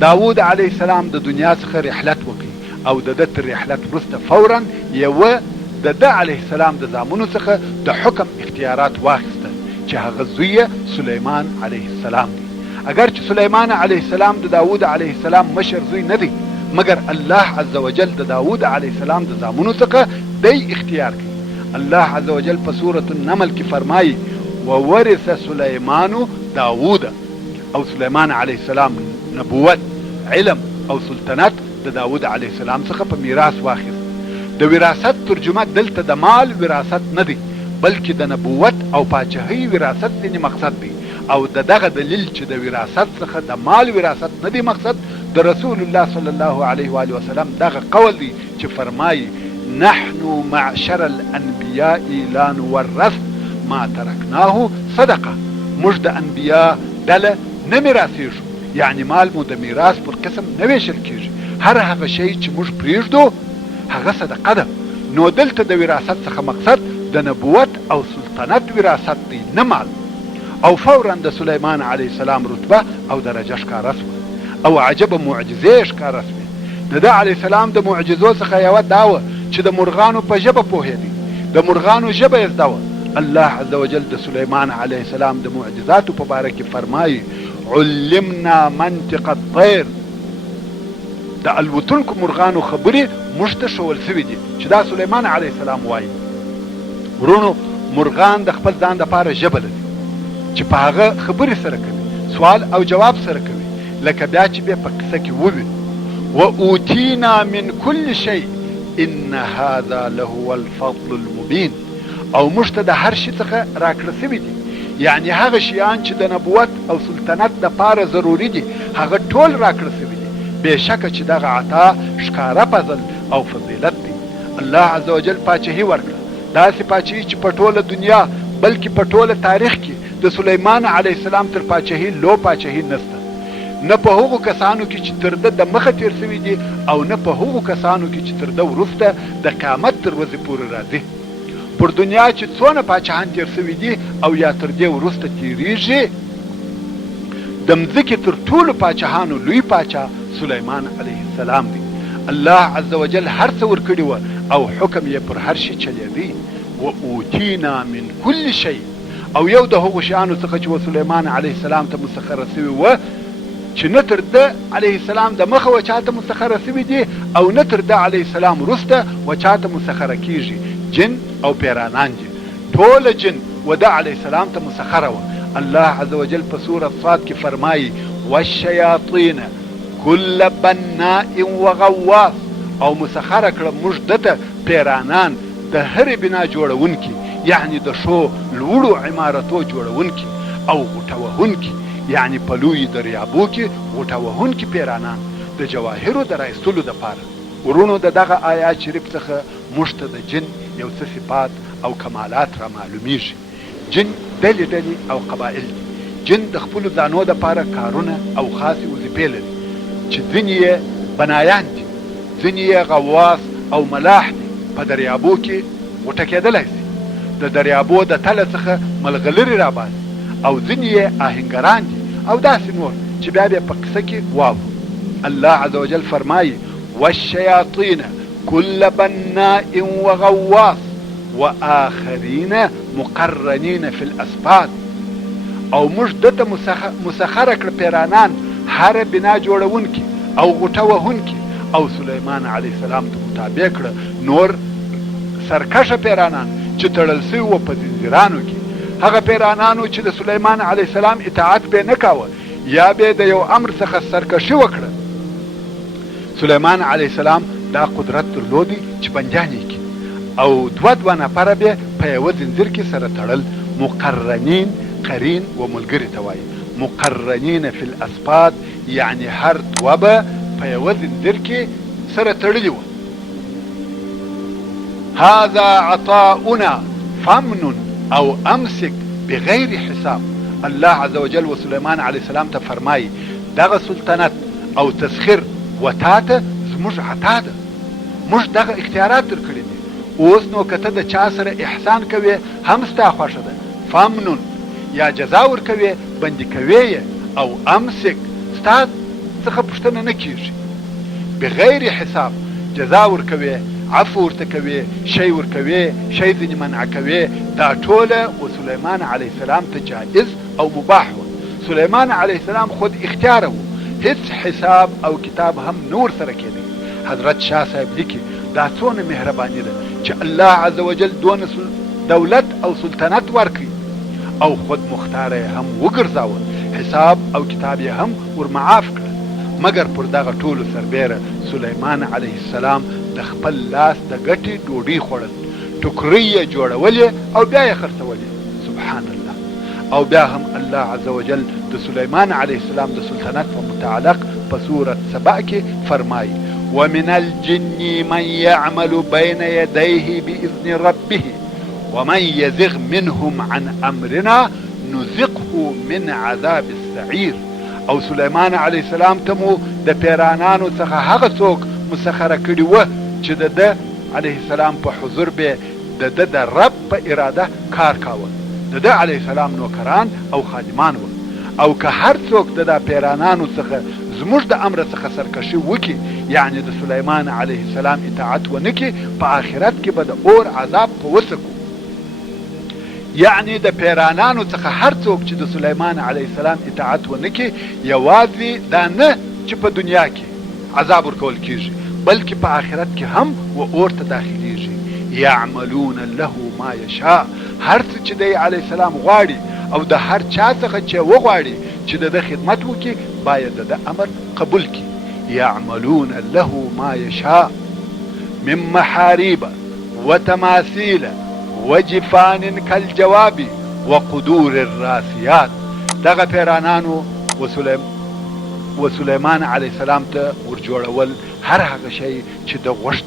داود علیه السلام د دنیا څخه رحلت وکړي او د ده تر رحلت وروسته فورا یوه د ده علیه السلام د زامنو څخه د حکم اختیارات واخیسته چې هغه زوی سلیمان علیه السلام دی. اگر چې سلیمان علیه السلام د داود علیه السلام مشر زوی نه دی، مگر الله عز وجل د داود علیه السلام د زامنو څخه دی اختیار کوي. الله عز وجل په سورة النمل کې فرمایي وورث سلیمان داود، او سلیمان علیه السلام نبوت، علم او سلطنت د داود علیه السلام څخه په میراث واخیست. د وراثت ترجمه دلته د مال وراثت نه دی، بلکې د نبوت او پاچاهۍ وراثت ځینې مقصد دی. او د دغه دلیل چې د وراثت څخه د مال وراثت نه دی مقصد، د رسول الله صلی الله علیه و آله وسلم دغه قول دی چې فرمایي نحن معشر الانبیاء لا نورث ما ترکناه صدقه. موږ د انبیا ډله نه میراثیږو، یعنی مال مو د میراث پر قسم نه ویشل کیږي. هر هغه شی چې موږ پریږدو هغه صدقه ده. نو دلته د وراثت څخه مقصد د نبوت او سلطنت وراثت دی، نه مال. او فورا د سلیمان علیه السلام رتبه او درجه ښکاره سوه او عجبه معجزې ښکاره سوې. د ده علیه السلام د معجزو څخه یوه دا وه چې د مرغانو په ژبه پوهېدی، د مرغانو ژبه یې زده وه. الله عز وجل د سلیمان علیه السلام د معجزاتو په باره کې فرمایي علمنا منطق الطیر، د الوتونکو مرغانو خبرې موږ ته ښول سوي دي چې دا سلیمان علیه السلام وایي. ورونو، مرغان د خپل ځان دپاره ژبه لري چې په هغه خبرې سره کوي، سوال او جواب سره کوي، لکه بیا چې بیا په قصه کې ووي واوتینا من کل شی ان هذا لهو الفضل المبین. او موږ ته د هر شي څخه راکړه سوي دي، یعنی هغه شیان چې د نبوت او سلطنت دپاره ضروري دي هغه ټول راکړه سوي دي. بېشکه چې دغه عطا ښکاره فضل او فضیلت دی. الله عز وجل پاچهي ورکړه، داسې پاچهي چې په ټوله دنیا بلکې په ټوله تاریخ کې د سلیمان علیه السلام تر پاچهي لو پاچهي نسته، نه په هغو کسانو کې چې تر ده د مخه تیر سوي دي او نه په هغو کسانو کې چې تر ده وروسته د قیامت تر ورځې پورې راځي. پر دنیا چې څونه پاچاهان تیر سوي دي او یا تر دې وروسته تیریږي، د مځکې تر ټولو پاچاهانو لوی پاچا سلیمان علیه السلام دی. الله عز وجل هر څه ورکړي وه او حکم یې پر هر شي چلېدی. و اوتینا من کل شی، او یو د هغو شیانو څخه چې و سلیمان علیه السلام ته مسخره سوي وه چې نه تر ده علیه السلام د مخه و چاته مسخره سوي دي او نه تر ده علیه السلام وروسته و چاته مسخره کیږي، جن او پیرانان دي. ټوله جن و ده علیه السلام ته مسخره وه. الله عز وجل په سورة صاد کې فرمایي والشیاطین کل بناء و غواص، او مسخره کړه موږ دته پیرانان د هرې بنا جوړونکي، یعنی د ښو لوړو عمارتو جوړونکي، او غوټه وهونکي، یعنی په لوی دریابو کې غوټه وهونکي پیرانان د جواهرو د رایستلو دپاره. ورونو، د دغه آیات شریف څخه موږ ته د جن یو څه صفات او کمالات را معلومیږي. جن ډلې ډلې او قبایل دي. جن د خپلو ځانو دپاره کارونه او خاصې وظیفې لري چې ځینې یې بنایان دي، ځینې یې غواص او ملاح دي، په دریابو کې غوټه کېدلی شي، د دریابو د تله څخه ملغلرې راباسي، او ځینې یې آهنګران دي او داسې نور چې بیا بیا په قصه کې واورو. الله عز وجل فرمایي والشیاطین کل بناء و غواص و آخرین مقرنین فی الاسفاد، او موږ دته مسخره کړه پیرانان هر بنا جوړونکي او غوټه وهونکي، او سلیمان علیه السلام ته مطابق کړه نور سرکشه پیرانان چې تړل سوي وه په زنځیرانو کې. هغه پیرانانو چې د سلیمان علیه السلام اطاعت به نه کاوه یا به د یو امر څخه سرکشي وکړه. سلیمان علیه السلام دا قدرت درلودی چې بندیان یې کړي او دوه نفره به په یوه زنځیر کې سره تړل. مقرنین، قرین و ملګري ته وایي. مقرنین فی الاسفاد، یعنی هر دوه به په یوه زنځیر کې سره تړلي وه. هذا عطاؤنا فامنن او امسک بغیر حساب. الله عز وجل و سلیمان علیه السلام ته فرمایي دغه سلطنت او تسخیر و تا ته زموږ عطا ده، موږ دغه اختیارات درکړي دي. اوس نو که ته د چا سره احسان کوې هم ستا خوښه ده، فامنن یا جزا ورکوې بندي کوې یې، او امسک ستا څه څخه پوښتنه نه کیږي. بغیر حساب جزا ورکوي، عفو ورته کوي، شی ورکوي، شی ځینې منع کوي. دا ټوله و سلیمان علیه السلام ته جایز او مباح و. سلیمان علیه السلام خود اختیاره و، هیڅ حساب او کتاب هم نور سره کېدی. حضرت شاه صاحب لیکي دا څونه مهرباني ده چې الله عز وجل دونه دولت او سلطنت ورکړي او خود مختار هم وګرځاوه، حساب او کتاب یې هم ورمعاف کړه. مګر پر دغه ټولو سربیره سلیمان علیه السلام د خپل لاس د ګټې ډوډۍ خوړل، ټوکرۍ یې جوړولې او بیا یې خرڅولې. سبحان الله. او بیا هم الله عز وجل د سلیمان علیه السلام د سلطنت په متعلق په سورة سبأ کې فرمایي ومن الجن من يعمل بين يديه بإذن ربه ومن يزغ منهم عن أمرنا نذقه من عذاب السعير. او سلیمان علیه السلام ته مو د پیرانانو څخه هغه څوک مسخره کړي وه چې د ده علیه السلام په حضور به د ده د رب په اراده کار کاوه. د ده علیه السلام نوکران او خادمان وه. او که هر څوک د دا پیرانانو څخه زموږ د امر څخه سرکشي وکړي، یعنی د سلیمان علیه السلام اطاعت ونه کړي، په آخرت کې به د اور عذاب په وسکو. یعنی د پیرانانو څخه هر څوک چې د سلیمان علیه السلام اطاعت ونه کړي، یوازې دا نه چې په دنیا کې عذاب ورکول کیږي، بلکې په آخرت کې هم و اور ته داخلیږي. یعملون له ما یشاء، هر څه چې دی علیه السلام غواړي او د هر چا څخه چې وغواړي چې د ده خدمت وکړي، باید د ده امر قبول کړي. یعملون له ما یشاء من محاریب وتماثیل وجفان کالجواب وقدور الراسیات. دغه پیرانانو و سلیمان علیه السلام ته ورجوړول هر هغه شی چې د غوښت،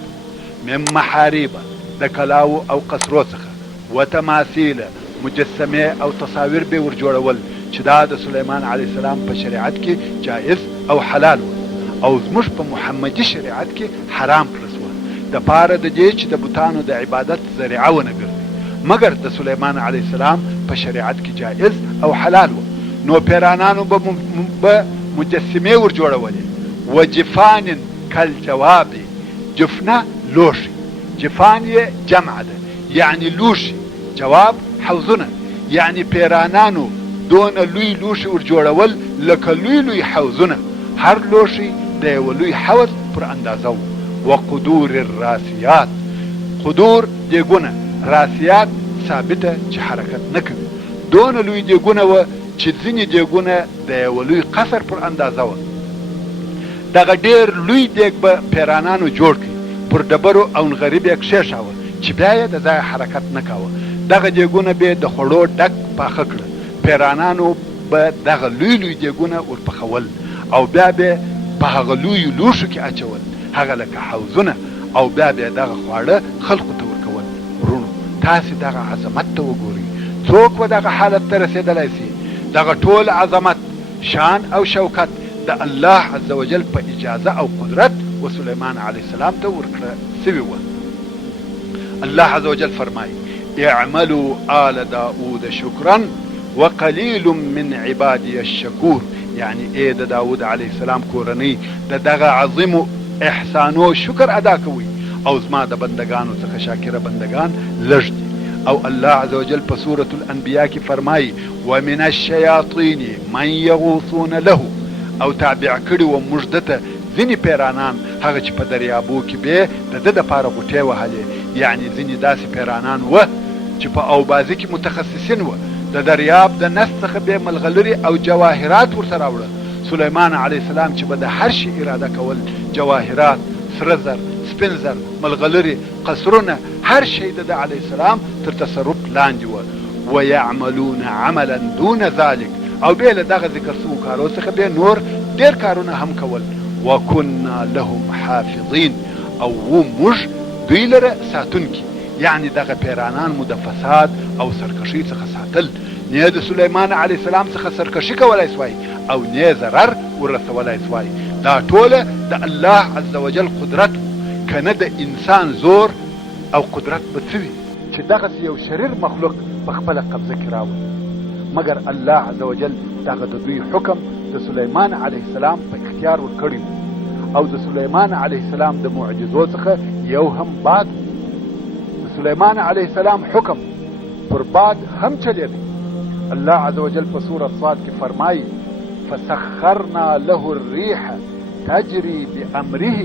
من محاریب د کلاو او قصرو څخه، وتماثیل مجسمه او تصاویر به ورجوړول چې دا د سلیمان علیه السلام په شریعت کې جائز او حلال و او زموږ په محمدي شریعت کې حرام کړل شو، د پاره د دې چې د بوتانو د عبادت ذریعه ونه ګرځي. مګر د سلیمان علیه السلام په شریعت کې جائز او حلال و. نو پیرانانو به مجسمه ورجوړولې. وجفان کالجواب، جفنه لوشي، جفان یې جمع ده یعنی لوشي، جواب حوزونه، یعنی پیرانانو دون لوی لوشي ورجوړول لکه لوی لوی حوزونه، هر لوشي د یو لوی حوض پر اندازه و. وقدور الراسیات، قدور دیګونه، راسیات ثابته چې حرکت نه کوي. دون لوی دیګونه و چې ځینې دیګونه د یو لوی قصر پر اندازه و. دغه ډېر لوی دیګ به پیرانانو جوړ کړي، پر ډبرو او نغریب یې کښېښاوه چې بیا یې د ځایه حرکت نه کاوه. دغه دیګونه به د خوړو ډک پاخه کړه. پیرانانو به دغه لوی لوی دیګونه ورپخول او بیا به په هغه لوی لوښو کې اچول، هغه لکه حوزونه، او بیا به دغه خواړه خلقو ته ورکول. ورونو تاسې دغه عظمت ته وګورئ، څوک به دغه حالت ته رسېدلی سي؟ دغه ټول عظمت، شان او شوکت د الله عز وجل په اجازه او قدرت و سلیمان علیه السلام ته ورکړه سوي وه. الله عز وجل فرمایي اعملوا آل داود شکرا وقلیل من عبادی الشکور. یعنی ای د داود علیه السلام کورنۍ د دغه عظیمو احسانو شکر ادا کوي او زما د بندگانو څخه شاکره بندگان لږ دي. او الله عز وجل په سورة الانبیاء کې فرمایي ومن الشیاطین من یغوصون له، او تابع کړي و موږ دته ځینې پیرانان هغه چې په دریابو کې به د ده دپاره غوټې وهلې. یعنی ځینې داسې پیرانان وه چې په اوبازي کې متخصصین وه، د دریاب د نس څخه به ملغلرې او جواهرات ورته راوړه. سلیمان علیه السلام چې به د هر شي اراده کول، جواهرات، سره زر، سپین زر، ملغلرې، قصرونه، هر شی د علیه السلام تر تصرف لاندې وه. ویعملون عملا دون ذلک، او بیا له دغه ذکر شوو کارو څخه بیا نور ډېر کارونه هم کول. وکنا لهم حافظین، او و موږ دوی لره ساتونکي. یعنی دغه پیرانان مو د فساد او سرکشي څخه ساتل، نه د سلیمان علیه السلام څخه سرکشي کولای سوای او نه ضرر ورسولای سوای. دا ټوله د الله عز وجل قدرت، کنه د انسان زور او قدرت به څه وي چې دغسې یو شریر مخلوق په خپله قبضه کې راوړي. مګر الله عز وجل دغه د دوی حکم د سلیمان علیه السلام په اختیار ورکړی او د سلیمان علیه السلام د معجزو څخه یو هم باد د سلیمان علیه السلام حکم پر باد هم چلیږي. الله عز وجل په سوره صاد کې فرمایي فسخرنا له الريح تجري بامره،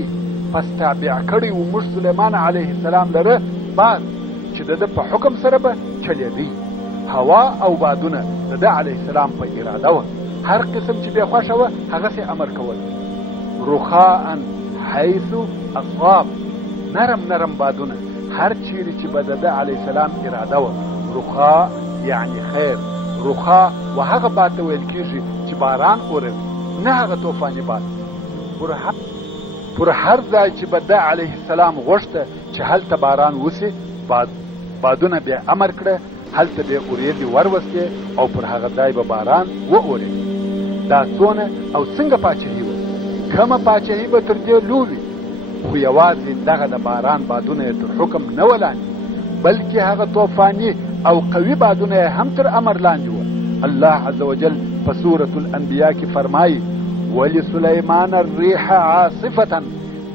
پس تابع کړی و موږ سلیمان علیه السلام لره باد چې د ده په حکم سره به چلیږي. هوا او بادونه د ده علیه السلام په اراده وه، هر قسم چې بې خوښه وه هغسې امر کول. رخاء حیث اصاب، نرم نرم بادونه هر چیرې چې به د ده علیه السلام اراده وه. رخاء یعنی خیر، رخاء و هغه باد ته ویل کېږي چې باران اوري، نه هغه طوفاني باد. پر هر ځای چې به ده علیه السلام غوښته چې هلته باران وسي، بادونه بیا امر کړه هلته بیا اورېدې وروستې او پر هغه ځای به باران واورېد. دا څونه او څنګه پاچهي وه؟ کومه پاچهي به تر دې لوی، خو یوازې دغه د باران بادونه یې تر حکم نه و لاندې، بلکې هغه طوفاني او قوي بادونه یې هم تر امر لاندې وه. الله عز وجل په سورة الانبیاء کې فرمایي ولسلیمان الريح عاصفة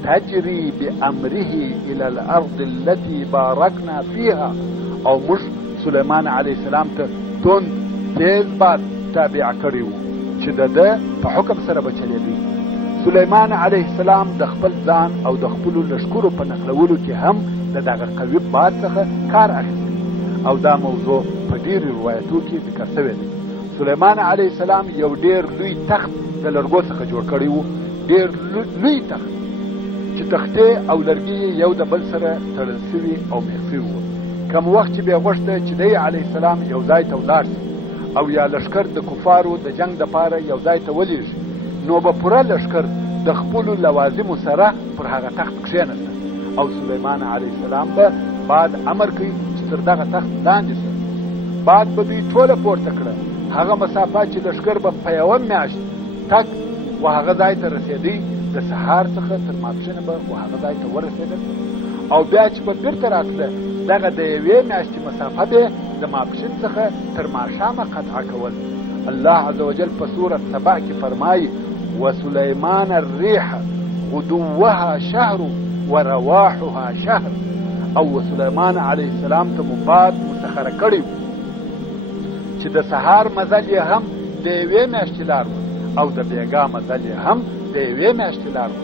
تجري بأمره إلى الأرض التي باركنا فيها، او موږ سلیمان علیه السلام ته توند تیز باد تابع کړی و چې د ده په حکم سره به چلیږي. سلیمان علیه السلام د خپل ځان او د خپلو لښکرو په نقلولو کې هم د دغه قوي باد څخه کار اخیستی او دا موضوع په ډېرو روایتو کې ذکر شوې ده. سلیمان علیه السلام یو ډېر لوی تخت د لرګو څخه جوړ کړی و، ډېر لوی تخت چې تختې او لرګي یو د بل سره تړل سوي او میخ سوي وو. کم وخت چې بیا غوښته چې دی علیه السلام یو ځای ته ولاړ شي او یا لښکر د کفارو د جنګ دپاره یو ځای ته ولېږي، نو به پوره لښکر د خپلو لوازمو سره پر هغه تخت کښېنسته او سلیمان علیه السلام به باد امر کوي چې تر دغه تخت لاندې شي. باد به دوی ټوله پورته کړه، هغه مسافه چې لښکر به په یوه میاشت تګ و هغه ځای ته رسېدی، د سهار څخه تر ماپښینه به و هغه ځای ته ورسېدل او بیا چې به بېرته راتله دغه د یوې میاشتې مسافه به د ماپښین څخه تر ماښامه قطعه کول. الله عز وجل په سورة سبع کې فرمایي وسلیمان الريح غدوها شهر ورواحها شهر، او وسلیمان علیه السلام ته مو باد مسخره کړی چې د سهار مزل یې هم د یوې میاشتې لار و او د بیګا مزل یې هم د یوې میاشتې لار و.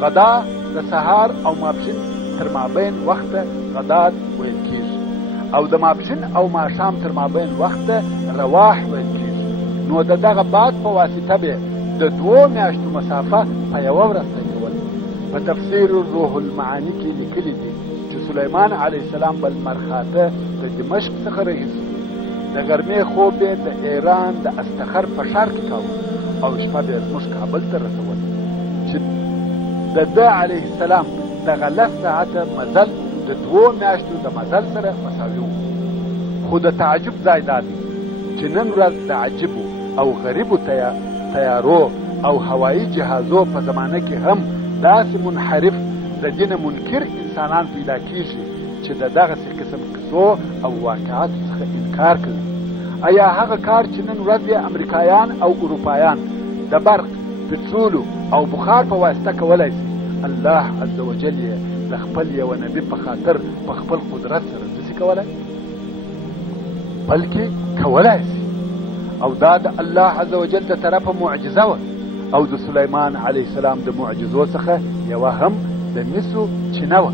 غدا د سهار او ماپښین تر مابین وخته غدات ویل کېږي او د ماپښین او ماښام تر مابین وخته رواح ویل کېږي. نو د دغه باد په واسطه به د 2 میاشتو مسافه په یوه ورځ ته نیول. په تفسیر روح المعانی کې لیکلي دي چې سلیمان علیه السلام به لمر خاته د دمشق څخه رهیسو، د غرمې خوب یې د ایران د استخر په ښار کې کاوه او شپه به یې زموږ کابل ته رسول چې د ده علیه السلام دغه 10 ساعته مزل د 2 میاشتو د مزل سره مساوي و. خو د تعجب ځای دا دی چې نن ورځ د عجیبو او غریبو تیارو او هوایي جهازو په زمانه کې هم داسې منحرف د دین منکر انسانان پیدا کېږي چې د دغسې قسم کیسو او واقعاتو څخه انکار کوي. آیا هغه کار چې نن ورځ یې امریکایان او اروپایان د برق، پټرولو او بخار په واسطه کولی شي، الله عز وجل یې د خپل یوه نبي په خاطر په خپل قدرت سره نشي کولی، بلکې کولی شي. او دا د الله عز وجل د طرفه معجزه وه او د سلیمان علیه السلام د معجزو څخه یوه هم د مسو چینه وه.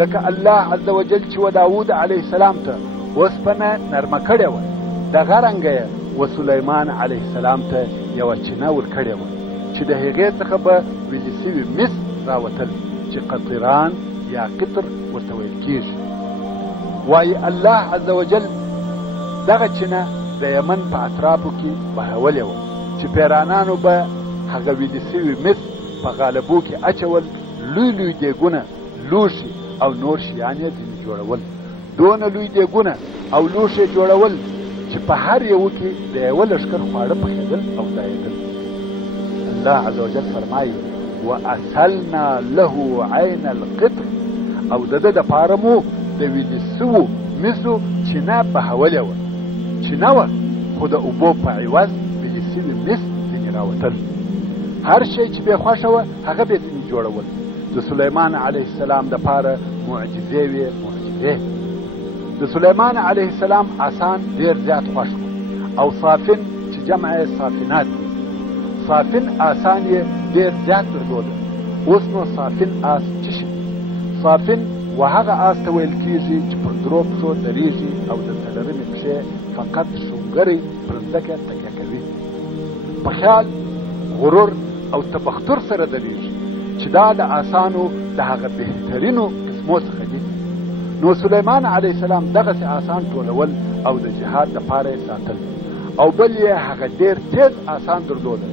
لکه الله عز وجل چې و داود علیه السلام ته اوسپنه نرمه کړې وه، دغه رنګه یې و سلیمان علیه السلام ته یوه چینه ورکړې وه چې د هغې څخه به ویلې سوي مس راوتل چې قطران یا قطر ورته ویل کېږي. وایي الله عز وجل دغه چینه د یمن په اطرافو کې بهولې وه چې پیرانانو به هغه ویلې سوي مس په غالبو کې اچول، لوی لوی دیګونه، لوښي او نور شیان یې ځینې جوړول. دونه لوی دیګونه او لوښي جوړول چې په هر یوه کې د یوه لښکر خواړه پخېدل او ځایېدل. الله عز وجل فرمایي واسلنا له عین القطر، او د ده دپاره مو د ویلې سوو مسو چینه بهولې وه. چینه وه خو د اوبو په عوض د یسلي مس ځینې راوتل. هر شی چې بې خوښه وه هغه به ځینې جوړول. د سلیمان علیه السلام دپاره معجزې وې معجزې. د سلیمان علیه السلام آسان ډېر زیات خوښ او صافن چې جمع یې صافنات دي. صافن آسان یې ډېر زیات درلوده. اوس نو صافن آس څه شي؟ صافن و هغه آس ته ویل کېږي چې پر درو پښو درېږي او د څلرمې پښې فقط شونګرې پر ځمکه تکیه کوي. په خیال، غرور او تبختر سره درېږي چې دا د آسانو د هغه بهترینو قسمو څخه دي. نو سلیمان علیه السلام دغسې آسان ټولول او د جهاد دپاره یې ساتل. او بل یې هغه ډېر تیز آسان درلوده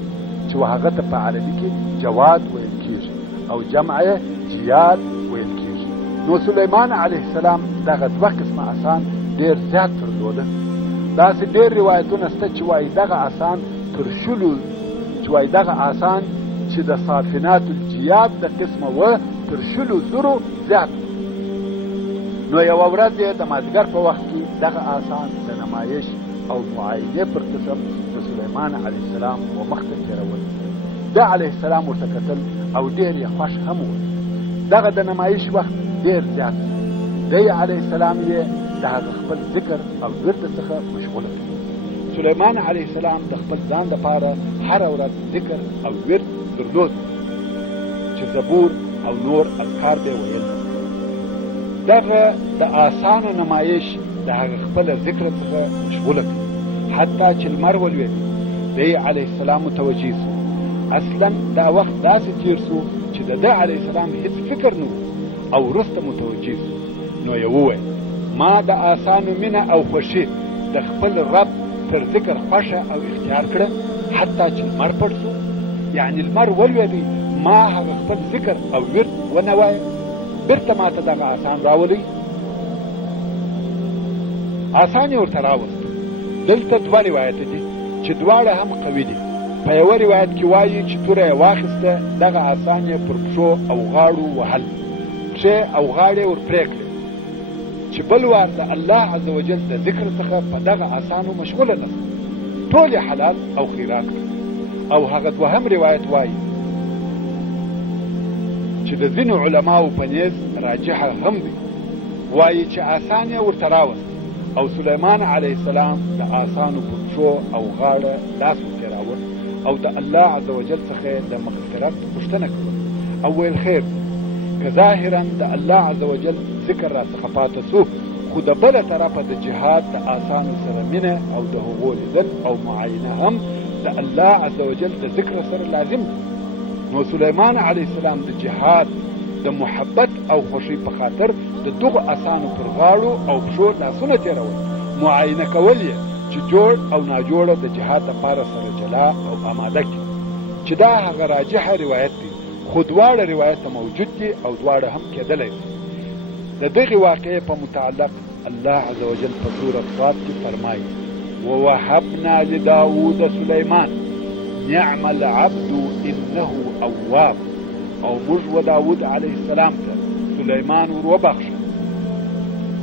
چې هغه ته په عربي کې جواد ویل کېږي او جمع یې جیاد ویل کېږي. نو سلیمان علیه السلام دغه دوه قسمه آسان ډېر زیات درلوده. داسې ډېر روایتونه شته چې وایي دغه آسان تر شلو چې وایي دغه آسان چې د صافنات الجیاد د قسمه وه تر 100,000 زیات. نو یوه ورځ یې د مازدیګر په وخت کې دغه آسان د نمایش او معاینې پر قسم د سلیمان علیه السلام و مخ ته تېرول. ده علیه السلام ورته کتل او ډېر یې خوښ هم و. دغه د نمایش وخت ډېر زیات. دی علیه السلام یې د هغه خپل ذکر او ورد څخه مشغوله کړ. سلیمان علیه السلام د خپل ځان دپاره هره ورځ ذکر او ورد درلود چې زبور او نور اذکار به ویل. دغه د آسانه نمایش د هغه خپل ذکر څخه مشغوله کړ حتی چې لمر ولوېد. دی علیه السلام متوجه سو. اصلا دا وخت داسې تیر سو چې د ده علیه السلام هیڅ فکر نه او وروسته متوجه سو. نو یې وویل ما د آسانو مینه او خوښي د خپل رب تر ذکر خوښه او اختیار کړه حتی چې لمر پټ سو. یعنی لمر ولوېدی ما هغه خپل ذکر او ورد ونه وایه. بیرته ما ته دغه آسان راولئ. آسان یې ورته راوست. دلته دوه روایت دي چې دواړه هم قوي دي. په یوه روایت کې وایي چې توره یې واخیسته، دغه آسان یې پر پښو او غاړو وهل، پښې او غاړې ور پرې کړې چې بل وار د الله عز وجل د ذکر څخه په دغه آسانو مشغوله نه شو. ټول یې حلال او خیرات کړ. او هغه دوهم روایت وایي چې د ځینو علماو په نیز راجحه هم دی. وایي چې آسان یې ورته راوست او سلیمان علیه السلام د آسانو په پښو او غاړه لاس ورتېراوه او د الله عز وجل څخه د مغفرت پوښتنه کوله او ویل خیر که ظاهرا د الله عز وجل ذکر را څخه پاته سو، خو د بله طرفه د جهاد د آسانو سره مینه او د هغو لیدل او معاینه هم د الله عز وجل د ذکر سره لازم دی. نو سلیمان علیه السلام د جهاد د محبت او خوښۍ په خاطر د دغو آسانو پر غاړو او پښو لاسونه تېرول، معاینه کول یې چې جوړ او ناجوړه د جهاد لپاره سره جلا او آماده کړي، چې دا هغه راجحه روایت دی. خو دواړه روایت موجود دي او دواړه هم کېدلی شي. د دغې واقعې په متعلق الله عز وجل په سورة صاد کې فرمایي ووهبنا لداود سلیمان نعم العبد انه اواب. او موږ و داود علیه السلام ته سلیمان ور وبخښه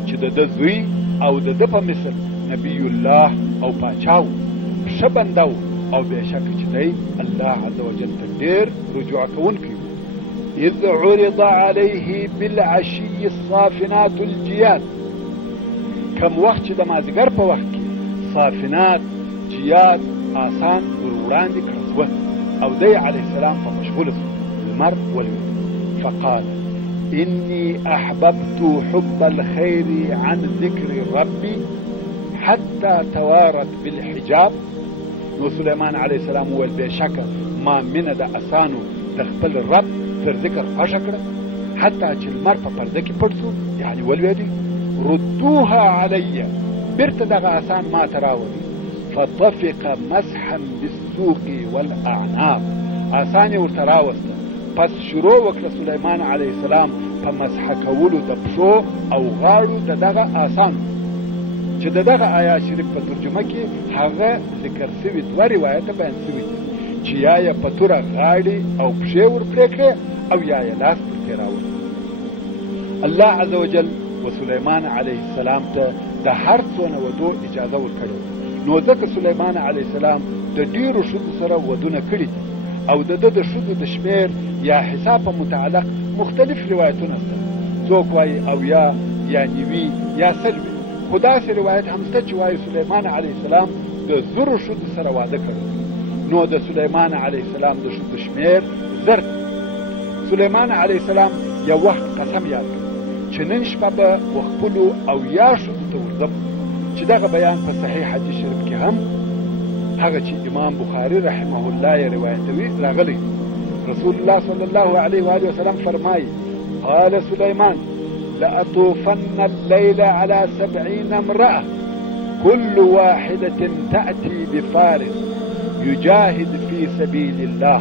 چې د ده زوی او د ده په مثل نبی الله او پاچا و، ښه بنده و او بېشکه چې دی الله عز وجل ته ډېر رجوع کوونکی و. اذ عرض علیه بالعشي الصافنات الجیاد. کم وخت چې د مازدیګر په وخت کې صافنات جیاد آسان ور وړاندې کړه شوه او دی علیه السلام په مشغوله شو. لمر ولوېد. فقال إني أحببت حب الخير عن ذكر ربي حتى توارت بالحجاب. نو سلیمان علیه السلام وویل بېشکه ما مینه د اسانو د خپل رب تر ذکر خوښه کړه حتی چې لمر په پرده کې پټ شو، یعنې ولوېدی. ردوها علی، بیرته دغه آسان ما ته راولي. فطفق مسحا بالسوق والاعناق. آسان یې ورته راوسته، پس شروع وکړه سلیمان علیه السلام په مسح کولو د پښو او غاړو د دغه آسانو، چې د دغه آیا شریف په ترجمه کې هغه ذکر سوي دوه روایته بیان سوي دي چې یا یې په توره غاړې او پښې ور پرې کړې او یا یې لاس پر تېراوه. الله عز وجل و سلیمان علیه السلام ته د هر څونه ودو اجازه ورکړې، نو ځکه سلیمان علیه السلام د ډیرو ښځو سره ودونه کړي دي او د ده د ښځو د شمېر یا حساب په متعلق مختلف روایتونه شته. څوک وایي 80 یا 90 یا 100. خو داسې روایت هم شته چې وایي سلیمان علیه السلام د 1000 ښځو سره واده کړی. نو د سلیمان علیه السلام د ښځو شمېر 1000. سلیمان علیه السلام یو وخت قسم یاد کړ چې نن شپه به وخپلو 80 ښځو ته ورځم، چې دغه بیان په صحیح حدیث شریف کې هم هغه چې امام بخاري رحمه الله یې روایتوي راغلی. رسول الله صلی الله علیه و آله وسلم فرمایي: قال سليمان لأطوفن الليل على 70 امرأة كل واحدة تأتي بفارس يجاهد في سبيل الله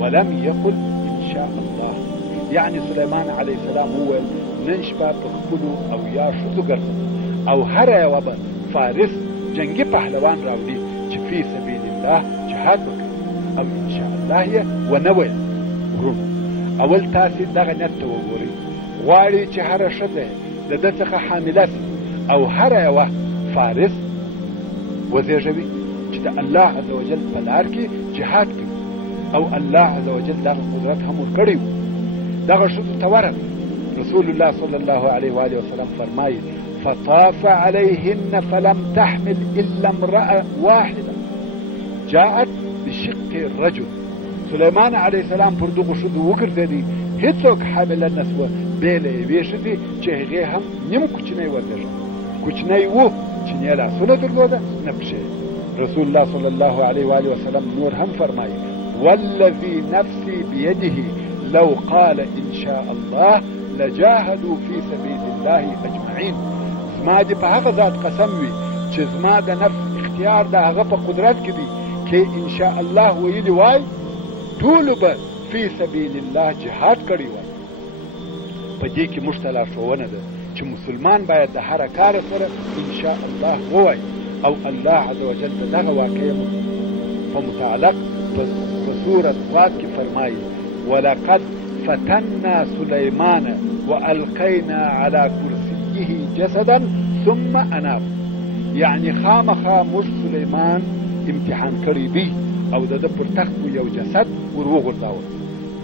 ولم يقل إن شاء الله. يعني سليمان عليه السلام هو ننشبه بخبلو أو ياشوزو قرصة او هر یوه به فارس جنگي پهلوان راوړي چې فی سبیل الله جهاد وکړي او انشاء الله یې ونه ویل. ورونو اول تاسې دغه نیت ته وګورئ. غواړي چې هره ښځه د ده څخه حامله سي او هر یوه فارس وزېږوي چې د الله عز وجل په لار کې جهاد کوي او الله عز وجل دغه قدرت هم ورکړی و. دغه ښځو ته ورغی. رسول الله صلی الله علیه و آله وسلم فرمایي: فطاف عليهن فلم تحمل إلا امرأة واحدة جاءت بشق الرجل. سليمان عليه السلام پر دغه ښځو وګرځېدی، هېڅوک حامله نه سوه بې له یوې ښځې چې هغې هم نیم کوچنی وزېږه. کوچنی و چې نه لاسونه درلوده نه پښې. رسول الله صلی الله علیه و آله وسلم نور هم فرمایي: والذي نفسي بيده لو قال إن شاء الله لجاهدوا في سبيل الله أجمعين. زما دې په هغه ذات قسم وي چې زما د نفس اختیار د هغه په قدرت کې دی کې ان شاء الله ویلي وای ټولو به فی سبیل الله جهاد کړی وای. په دې کې موږ ته لارښوونه ده چې مسلمان باید د هر کار سره ان شاء الله ووایي او الله عز وجل د دغه واقعې په متعلق په سورة غاد کې فرمایي: ولقد فتنا سليمان والقينا على كرسيه جسدا ثم اناب. يعني خامخا موږ سليمان امتحان کړی دی او د پر تخت یو جسد ور وغورځاوه،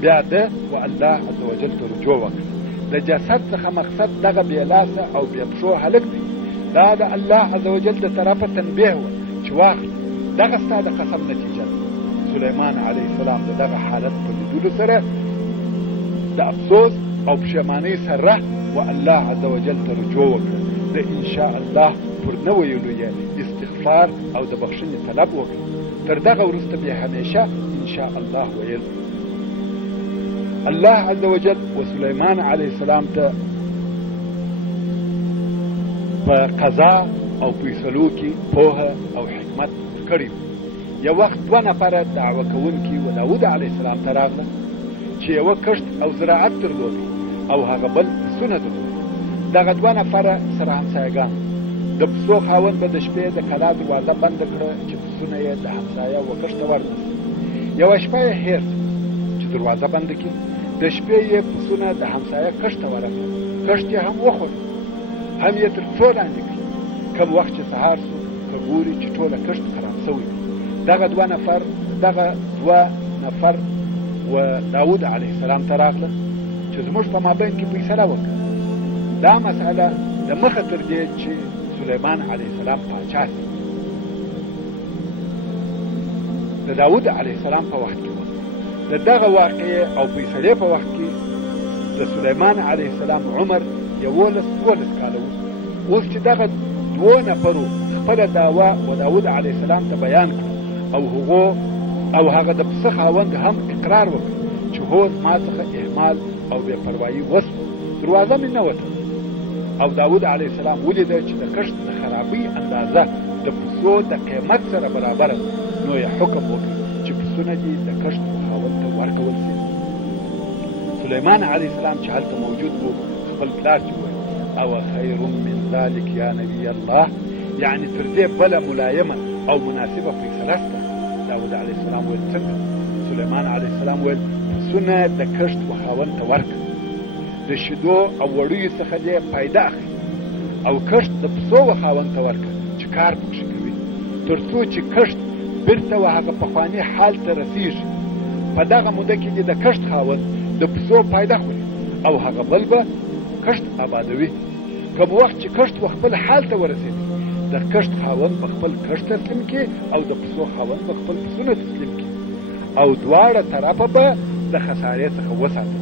بیا ده و الله عز وجل ته رجوع وکړه. د جسد څخه مقصد دغه بې لاسه او بې پښو هلک دی. دا د الله عز وجل د طرفه تنبیه وه چې واخله دغه ستا د قسم نتیجه ده. سلیمان علیه السلام د دغه حالت په لیدلو سره د افسوس او پښیمانۍ سره و الله عز وجل ته رجوع وکړه. د انشاء الله پر نه ویلو یې استغفار او د بخښنې طلب وکړه. تر دغه وروسته بیا همیشه انشاء الله ویل. الله عز وجل و سلیمان علیه السلام ته په قضا او فیصلو کې پوهه او حکمت ورکړی. یو وخت 2 نفره دعوه کوونکي و داود علیه السلام ته راغله چې یوه کښت او زراعت درلودی او هغه بل پسونه درلود. دغه 2 نفره سره همسایګان. د پسو خاوند به د شپې د کلا دروازه بنده کړه چې پسونه یې د همسایه و کښت ته ورنسي. یوه شپه یې هېر چې دروازه بنده کړي. د شپې یې پسونه د همسایه کښت ته ورغله. کښت یې هم وخوړ، هم یې تر پښو لاندې کړي. کم وخت چې سهار سو که ګوري چې ټوله کښت خراب سوی. دغه 2 نفر و داود علیه السلام ته راغله چې زموږ په مابین کې فیصله وکړه. دا مسئله د مخه تر دې چې سلیمان علیه السلام پاچا شي د داود علیه السلام په وخت کې و. د دغه واقعې او فیصلې په وخت کې د سلیمان علیه السلام عمر 11 کاله و. اوس چې دغه 2 نفرو خپله دعوه و داود علیه السلام ته بیان کړه او هغه د پسه خاوند هم اقرار وکړ چې هو ما څخه اهمال او بې پروایي وسوه، دروازه مې نه وتله. او داود علیه السلام ولیده چې د کښت د خرابۍ اندازه د پسو د قیمت سره برابره ده. نو یې حکم وکړ چې پسونه دې د کښت خاوند ته ورکول شي. سلیمان علیه السلام چې هلته موجود و خپل پلار چې وویل: او خیر من ذلک یا نبی الله. یعنې تر دې بله ملایمه او مناسبه فیصله شته؟ داود علیه السلام ویل: څنګه؟ سلیمان علیه السلام ویل: پسونه د کښت و خاوند ته ورکړه، د شیدو او وړیو څخه دې فایده اخلي، او کښت د پسو و خاوند ته ورکړه چې کار پکښې کوي. تر څو چې کښت بیرته و هغه پخواني حال ته رسیږي. په دغه موده کې د کښت خاوند د پسو پیدا خوري او هغه بل به کښت آبادوي. کوم وخت چې کښت و خپل حال ته ورسېږي، د کښت خاوند به خپل کښت تسلیم کړي او د پسو خاوند به خپل پسونه تسلیم کړي او دواړه طرفه به د خسارې څخه وساتي.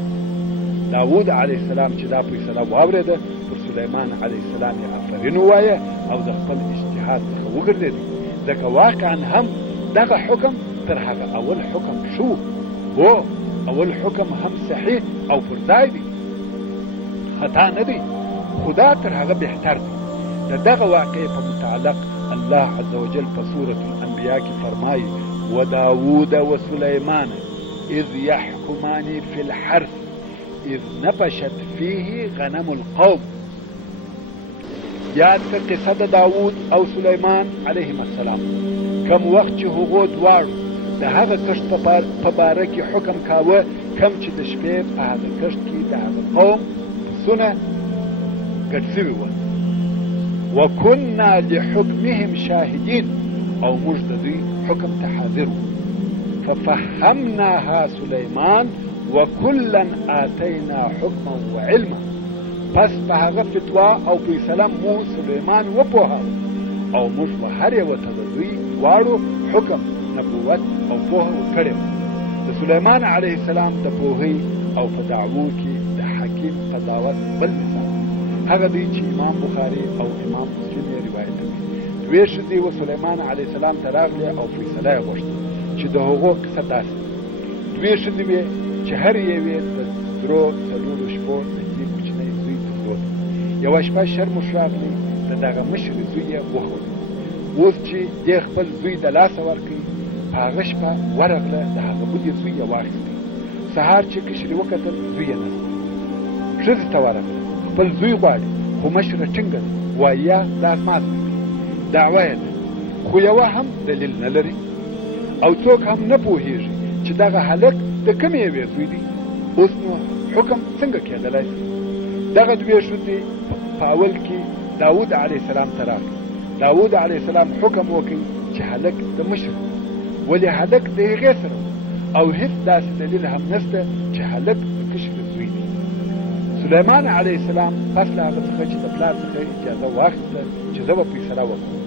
داود علیه السلام چې دا فیصله واورېده، پر سلیمان علیه السلام یې آفرین ووایه او د خپل اجتهاد څخه وګرځېد، ځکه واقعا هم دغه حکم تر هغه اول حکم شو. هو، اول حکم هم صحیح او پر ځای دی، خطا نه دی، خدا تر هغه بهتر دی. د دغه واقعې په متعلق الله عز وجل په سورة الانبیاء کې فرمایي: وداود وسلیمان اذ يحكمان في الحرث اذ نفشت فيه غنم القوم. یاد که قصه د داود او سلیمان علیهم السلام کم وخت چې هغو دواړو د هغه کښت په باره کې حکم کاوه، کم چې د شپې په هغه کښت کې د هغه قوم پسونه ګډ سوي وه. وکنا لحکمهم شاهدین، او موږ د دوی حکم ته حاضر وو. ففهمناها سلیمان وکلا آتینا حکما وعلما. پس په هغه فتوا او فیصله مو سلیمان وپوهاوه او موږ به هر یوه ته د دوی دواړو حکم، نبوت او پوهه ورکړې وه. د سلیمان علیه السلام د پوهۍ او په دعوو کې د حکیم قضاوت بل مثال هغه دی چې امام بخاري او امام مسلم یې روایتوي. دوې ښځې و سلیمان علیه السلام ته راغلې او فیصله یې غوښته چې د هغو کیسه داسې. دوې ښځې وې چې هر یوې د درو څلورو شپو د دې کوچنی زوی درلود. یوه شپه شرموښ راغلی، د دغه مشر زوی یې وښود. اوس چې دې خپل زوی د لاسه ورکړي، په هغه شپه ورغله، د هغه بلې زوی یې واخیستی. سهار چې کشرې وکتل، زوی یې نسته. ښځې ته ورغله، خپل زوی غواړي، خو مشره ټینګه ده، وایي یا دا زما زوی دی، دعوه یې ده، خو یوه هم دلیل نه لري او څوک هم نه پوهېږي چې دغه هلک د کومې یوې زوی دی. اوس نو حکم څنګه کېدلی شي؟ دغه دوې ښځې په اول کې داود علیه السلام ته راغلي. داود علیه السلام حکم وکړي چې هلک د مشر، ولې هلک د هغې سره او هیڅ داسې دلیل هم نشته چې هلک د کشر زوی دی. سلیمان علیه السلام پس له هغه څخه چې د پلار څخه اجازه واخیسته چې زه به فیصله وکړم،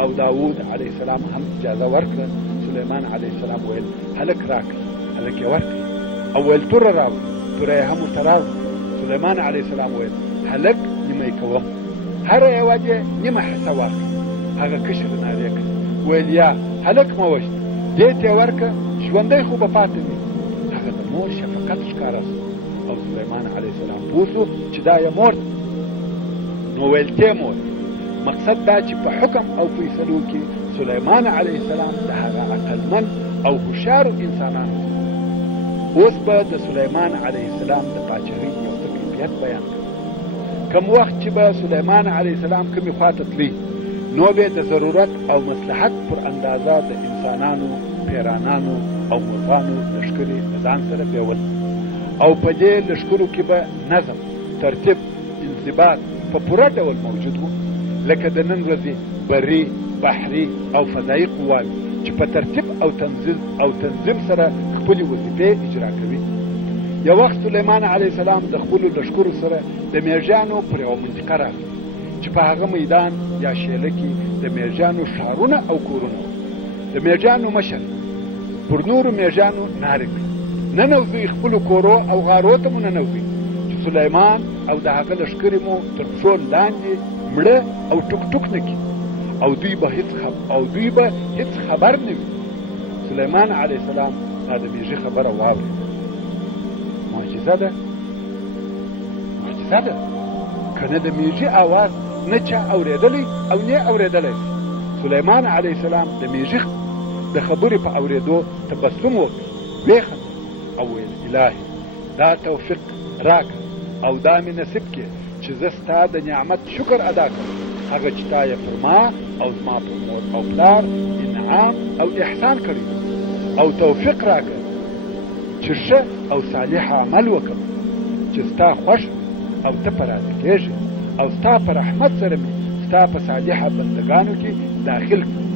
او داود علیه السلام هم اجازه ورکړه. سلیمان علیه السلام ویل هلک راکړه، هلک یې ورکړه، او ویل توره راوړه، توره یې هم ورته راوړه. سلیمان علیه السلام ویل هلک نیمه یې کوم، هره یوه دې نیمه حصه واخلي. هغه کشر نارې کړه، ویل یا هلک مه وژنه، دې ته یې ورکړه، ژوندی خو به پاتې وي. هغه د مور شفقت ښکاره شو او سلیمان علیه السلام پوه شو چې دا یې مور ده. نو ویل ته مور، مقصد دا چې په حکم او فیصلو کې سلیمان علیه السلام د هغه عقلمن او هوښیارو انسانانو. اوس به د سلیمان علیه السلام د پاچاهۍ یو څه کیفیت بیان کړو. کوم وخت چې به سلیمان علیه السلام کومې خواته تلي، نو به د ضرورت او مصلحت پر اندازه د انسانانو، پیرانانو او مرغانو لښکرې د ځان سره بیول، او په دې لښکرو کې به نظم، ترتیب، انضباط په پوره ډول موجود و، لکه د نن ورځې بري، بحري او فضایي قواوې چې په ترتیب او تنظیم سره خپلې وظیفې اجرا کوي. یو وخت سلیمان علیه السلام د خپلو لښکرو سره د میږیانو پر یوه منطقه راغی چې په هغه میدان یا شیله کې د میږیانو ښارونه او کورونه وو. د میږیانو مشر پر نورو میږیانو نارې کړې: ننوځئ خپلو کورو او غارو ته مو ننوځئ، چې سلیمان او د هغه لښکرې مو تر پښو لاندې مړه او ټوک ټوک نه کړي، او دوی به هیڅ خبر نه وي. سلیمان علیه السلام دا د میږي خبره واورېده. معجزه ده، معجزه ده، که نه د میږي اواز نه چا اورېدلی او نه اورېدلی شي. سلیمان علیه السلام د میږي د خبرې په اورېدو تبسم وکړ، ویې او ویل الهي دا توفیق راکړه او دا مې نصیب کړې چې زه ستا د نعمت شکر ادا کړم، هغه چې تا یې پر ما او زما پر مور او پلار انعام او احسان کړی، او توفیق راکړه چې ښه او صالح عمل وکړم چې ستا خوښ او ته په راضي کېږې، او ستا په رحمت سره مې ستا په صالحه بندګانو کې داخل کړم.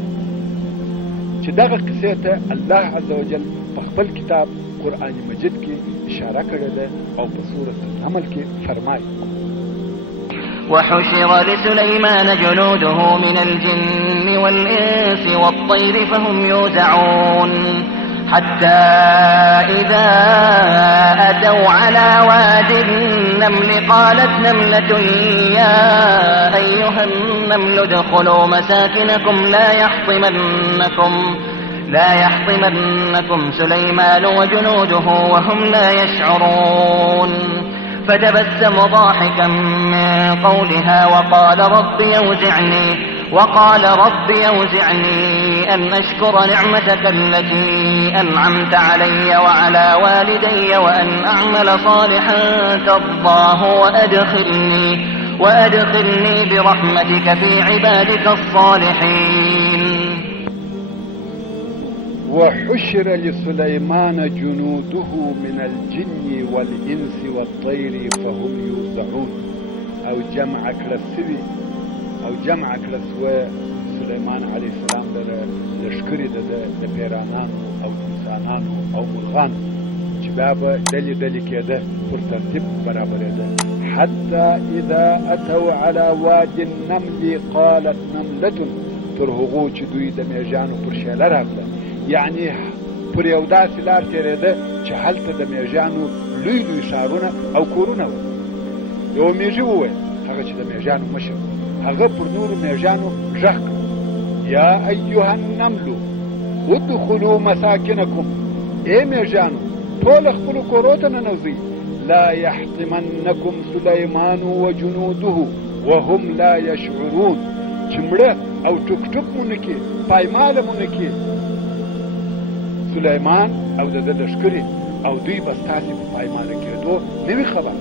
چې دغه قصې ته الله عز وجل په خپل کتاب قرآن مجید کې اشاره کړې ده او په سورة النمل کې فرمایي: وحشر لسليمان جنوده من الجن والإنس والطير فهم يوزعون حتى إذا أتوا على واد النمل قالت نملة يا أيها النمل ادخلوا مساكنكم لا يحطمنكم سليمان وجنوده وهم لا يشعرون فتبسم ضاحكا من قولها وقال رب يوزعني أن أشكر نعمتك التي أنعمت علي وعلى والدي وأن أعمل صالحا ترضاه وأدخلني برحمتك في عبادك الصالحين. وحشر لسليمان جنوده من الجن والإنس والطير فهم يوزعون أو جمع کلسوه سلیمان علیه السلام د لشکرې د پیرانانو او انسانانو او مرغانو چې بیا به ډلې کېده پر ترتیب برابرېده. حتی اذا اتوا على واد النمل قالت نملة تر هغو چې دوی د میږیانو پر شیله راغله، یعنی پر یو داسې لار تېرېده چې هلته د میږیانو لوی ښارونه او کورونه وو. یو میږي وویل، هغه چې د میږیانو مشر، هغه پر نورو میږیانو غږ کړ: یا ایها النمل ادخلوا مساکنکم، ای میږیانو ټول خپلو کورو ته ننوځئ، لا يحطمنکم سلیمان وجنوده وهم لا یشعرون، چې مړه او ټوک مو نه کړي، پایماله مو نه کړي سلیمان او د ده لښکرې، او دوی به ستاسې په پایماله کېدو نه وي خبر.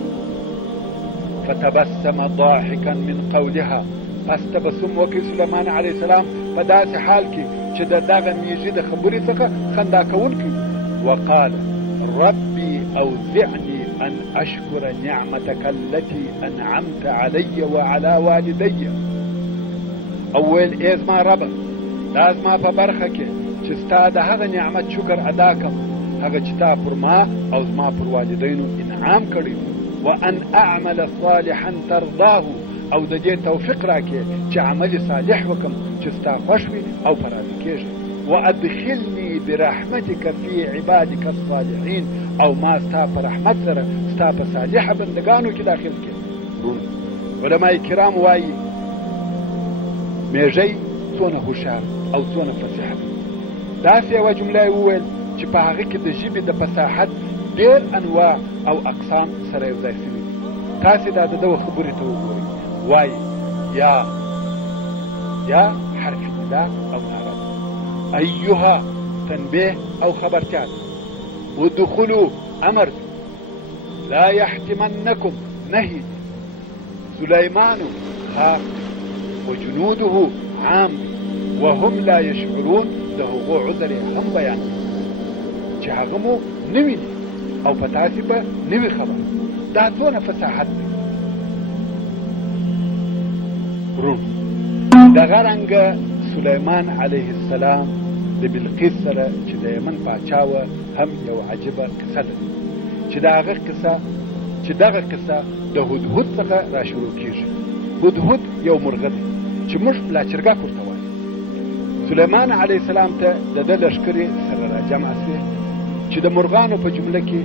فتبسم ضاحكا من قولها، پس تبسم وکړي سلیمان علیه السلام په داسې حال کې چې د دغه میږي د خبرې څخه خندا کوونکی. وقال ربي اوزعني ان اشكر نعمتك التي انعمت علي وعلى والدي، او ویل ای زما ربه دا زما په برخه کې چې ستا د هغه نعمت شکر ادا کم هغه چې تا پر ما او زما پر والدینو انعام کړی، وان اعمل صالحا ترضاه، او د دې توفیق راکې چې عمل صالح وکم چې ستا خوښ وي او په راضي کېږي. وادخلني برحمتك في عبادك الصالحين، او ما ستا په رحمت سره ستا په صالحه بندگانو کې داخل کړي. علماء کرام وایي میږی څونه هوښیار او څونه فصیح دی. داسې یوه جمله یې وویل چې په هغه کې د ژبې د فصاحت ډېر انواع او اقسام سره یو ځای شوي. تاسې دا د ده خبرې ته وګورئ. وایي یا حرف ندا او نارد، ایها تنبیه او خبرتیا ده، ودخلوا امر ده، لا يحتمنکم نهی، سلیمان خاف، وجنوده عام، وهم لا يشعرون د هغو عذر یې هم بیان چې هغه مو نه ویني او په تاسې به نه وي خبر. دا څونه فصاحت دی. دغه رنګه سلیمان علیه السلام د بلقیس سره چې د یمن پاچا وه هم یو عجیبه قصه ده چې دغه قصه د هدهد څخه را شروع کېږي. هدهد یو مرغه دی چې موږ لاچرګاک ورته وایو. سلیمان علیه السلام ته د ده لښکرې سره را جمع شوې چې د مرغانو په جمله کې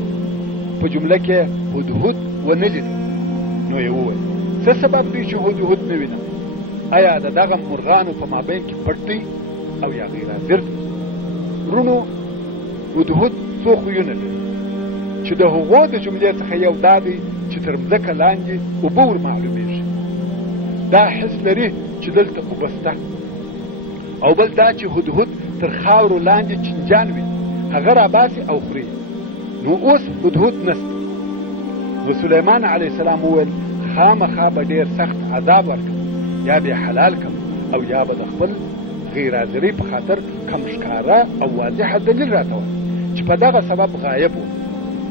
هدهد ونه لید. نو یې وویل څه سبب دی چې هدهد نه وینم؟ آیا د دغه مرغانو په مابین کې پټ دی او یا غیر حاضر دی؟ ورونو، هدهد څو خویونه لري چې د هغو د جملې څخه یو دا دی چې تر مځکه لاندې اوبه ور معلومېږي. دا حس لري چې دلته اوبه شته. او بل دا چې هدهد تر خاورو لاندې چنجان وي، هغه راباسي او خوري. نو اوس هدهد نسته. نو سلیمان علیه السلام وویل خامخا به ډېر سخت عذاب ورکړم، یا به حلال کم او یا به د خپل غیر حاضرۍ په خاطر کم ښکاره او واضحه دلیل راته وایي چې په دغه سبب غایب و.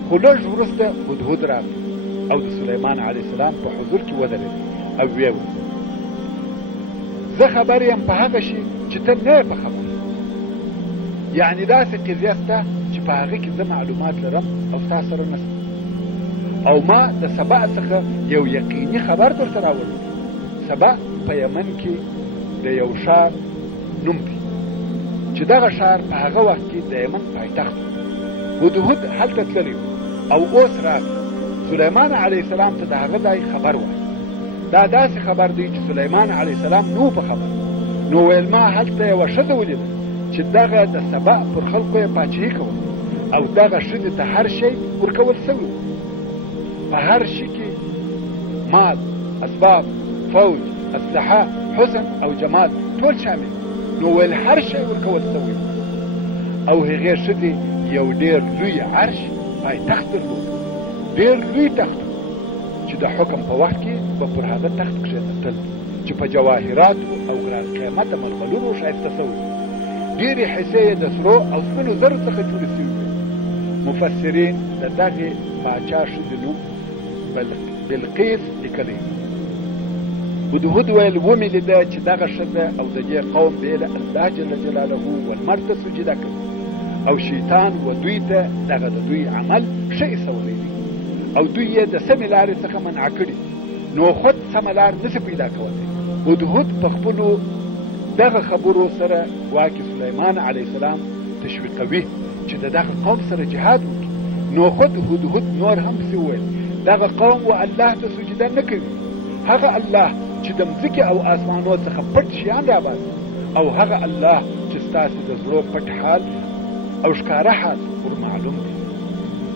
خو لږ وروسته هدهد راغی او د سلیمان علیه السلام په حضور کې ودرېد او ویې ویل زه خبر یم په هغه شي چې ته نه یې په خبر. یعنې داسې قضیه شته چې په هغه کې زه معلومات لرم او ستا سره نشته، او ما د سبا څخه یو یقیني خبر درته راوړی. سبا په یمن کې د یو ښار نوم دی چې دغه ښار په هغه وخت کې د یمن پایتخت هدهد هلته تللی او اوس راغی. سلیمان علیه السلام ته د هغه ځای خبر وایي. دا داسې خبر دی چې سلیمان علیه السلام نو په خبر، نو ویل ما هلته یوه ښځه ولیده چې دغه د سبا پر خلکو یې پاچهي کوله او دغه ښځې ته هر شی ورکول سوی و. په هر شي کې مال، اسباب، فوج، اسلحه، حسن او جمال ټول شامل، نو ویل هر شی ورکول سوی و. او هغې ښځې یو ډېر لوی عرش پایتخت درلود، ډېر لوی تخت چې د حکم په وخت کې به پر هغه تخت کښېنستل چې په جواهراتو او ګران قیمته ملغلرو ښایسته سوی. ډېرې حصې یې د سرو او سپینو زرو څخه جوړې سوي وې. مفسرین د دغې پاچا ښځې نوم بلقیس لیکلی. هدهد ویل ومې لیده چې دغه ښځه او د دې قوم بې له الله جل جلاله ولمر ته سجده کوي او شیطان و دوی ته دغه د دوی عمل ښه ایسولی دی او دوی یې د سمې لارې څخه منع کړي، نو خود سمه لار نشي پیدا کولی. هدهد په خپلو دغه خبرو سره واکې سلیمان علیه السلام تشویقوي چې د دغه قوم سره جهاد وکړي. نو خود هدهد نور هم پسې وویل دغه قوم و الله ته سجده نه کوي، هغه الله چې د مځکې او آسمانو څخه پټ شیان راباسي، او هغه الله چې ستاسې د زړو پټ حال او ښکاره حال ور معلوم دی.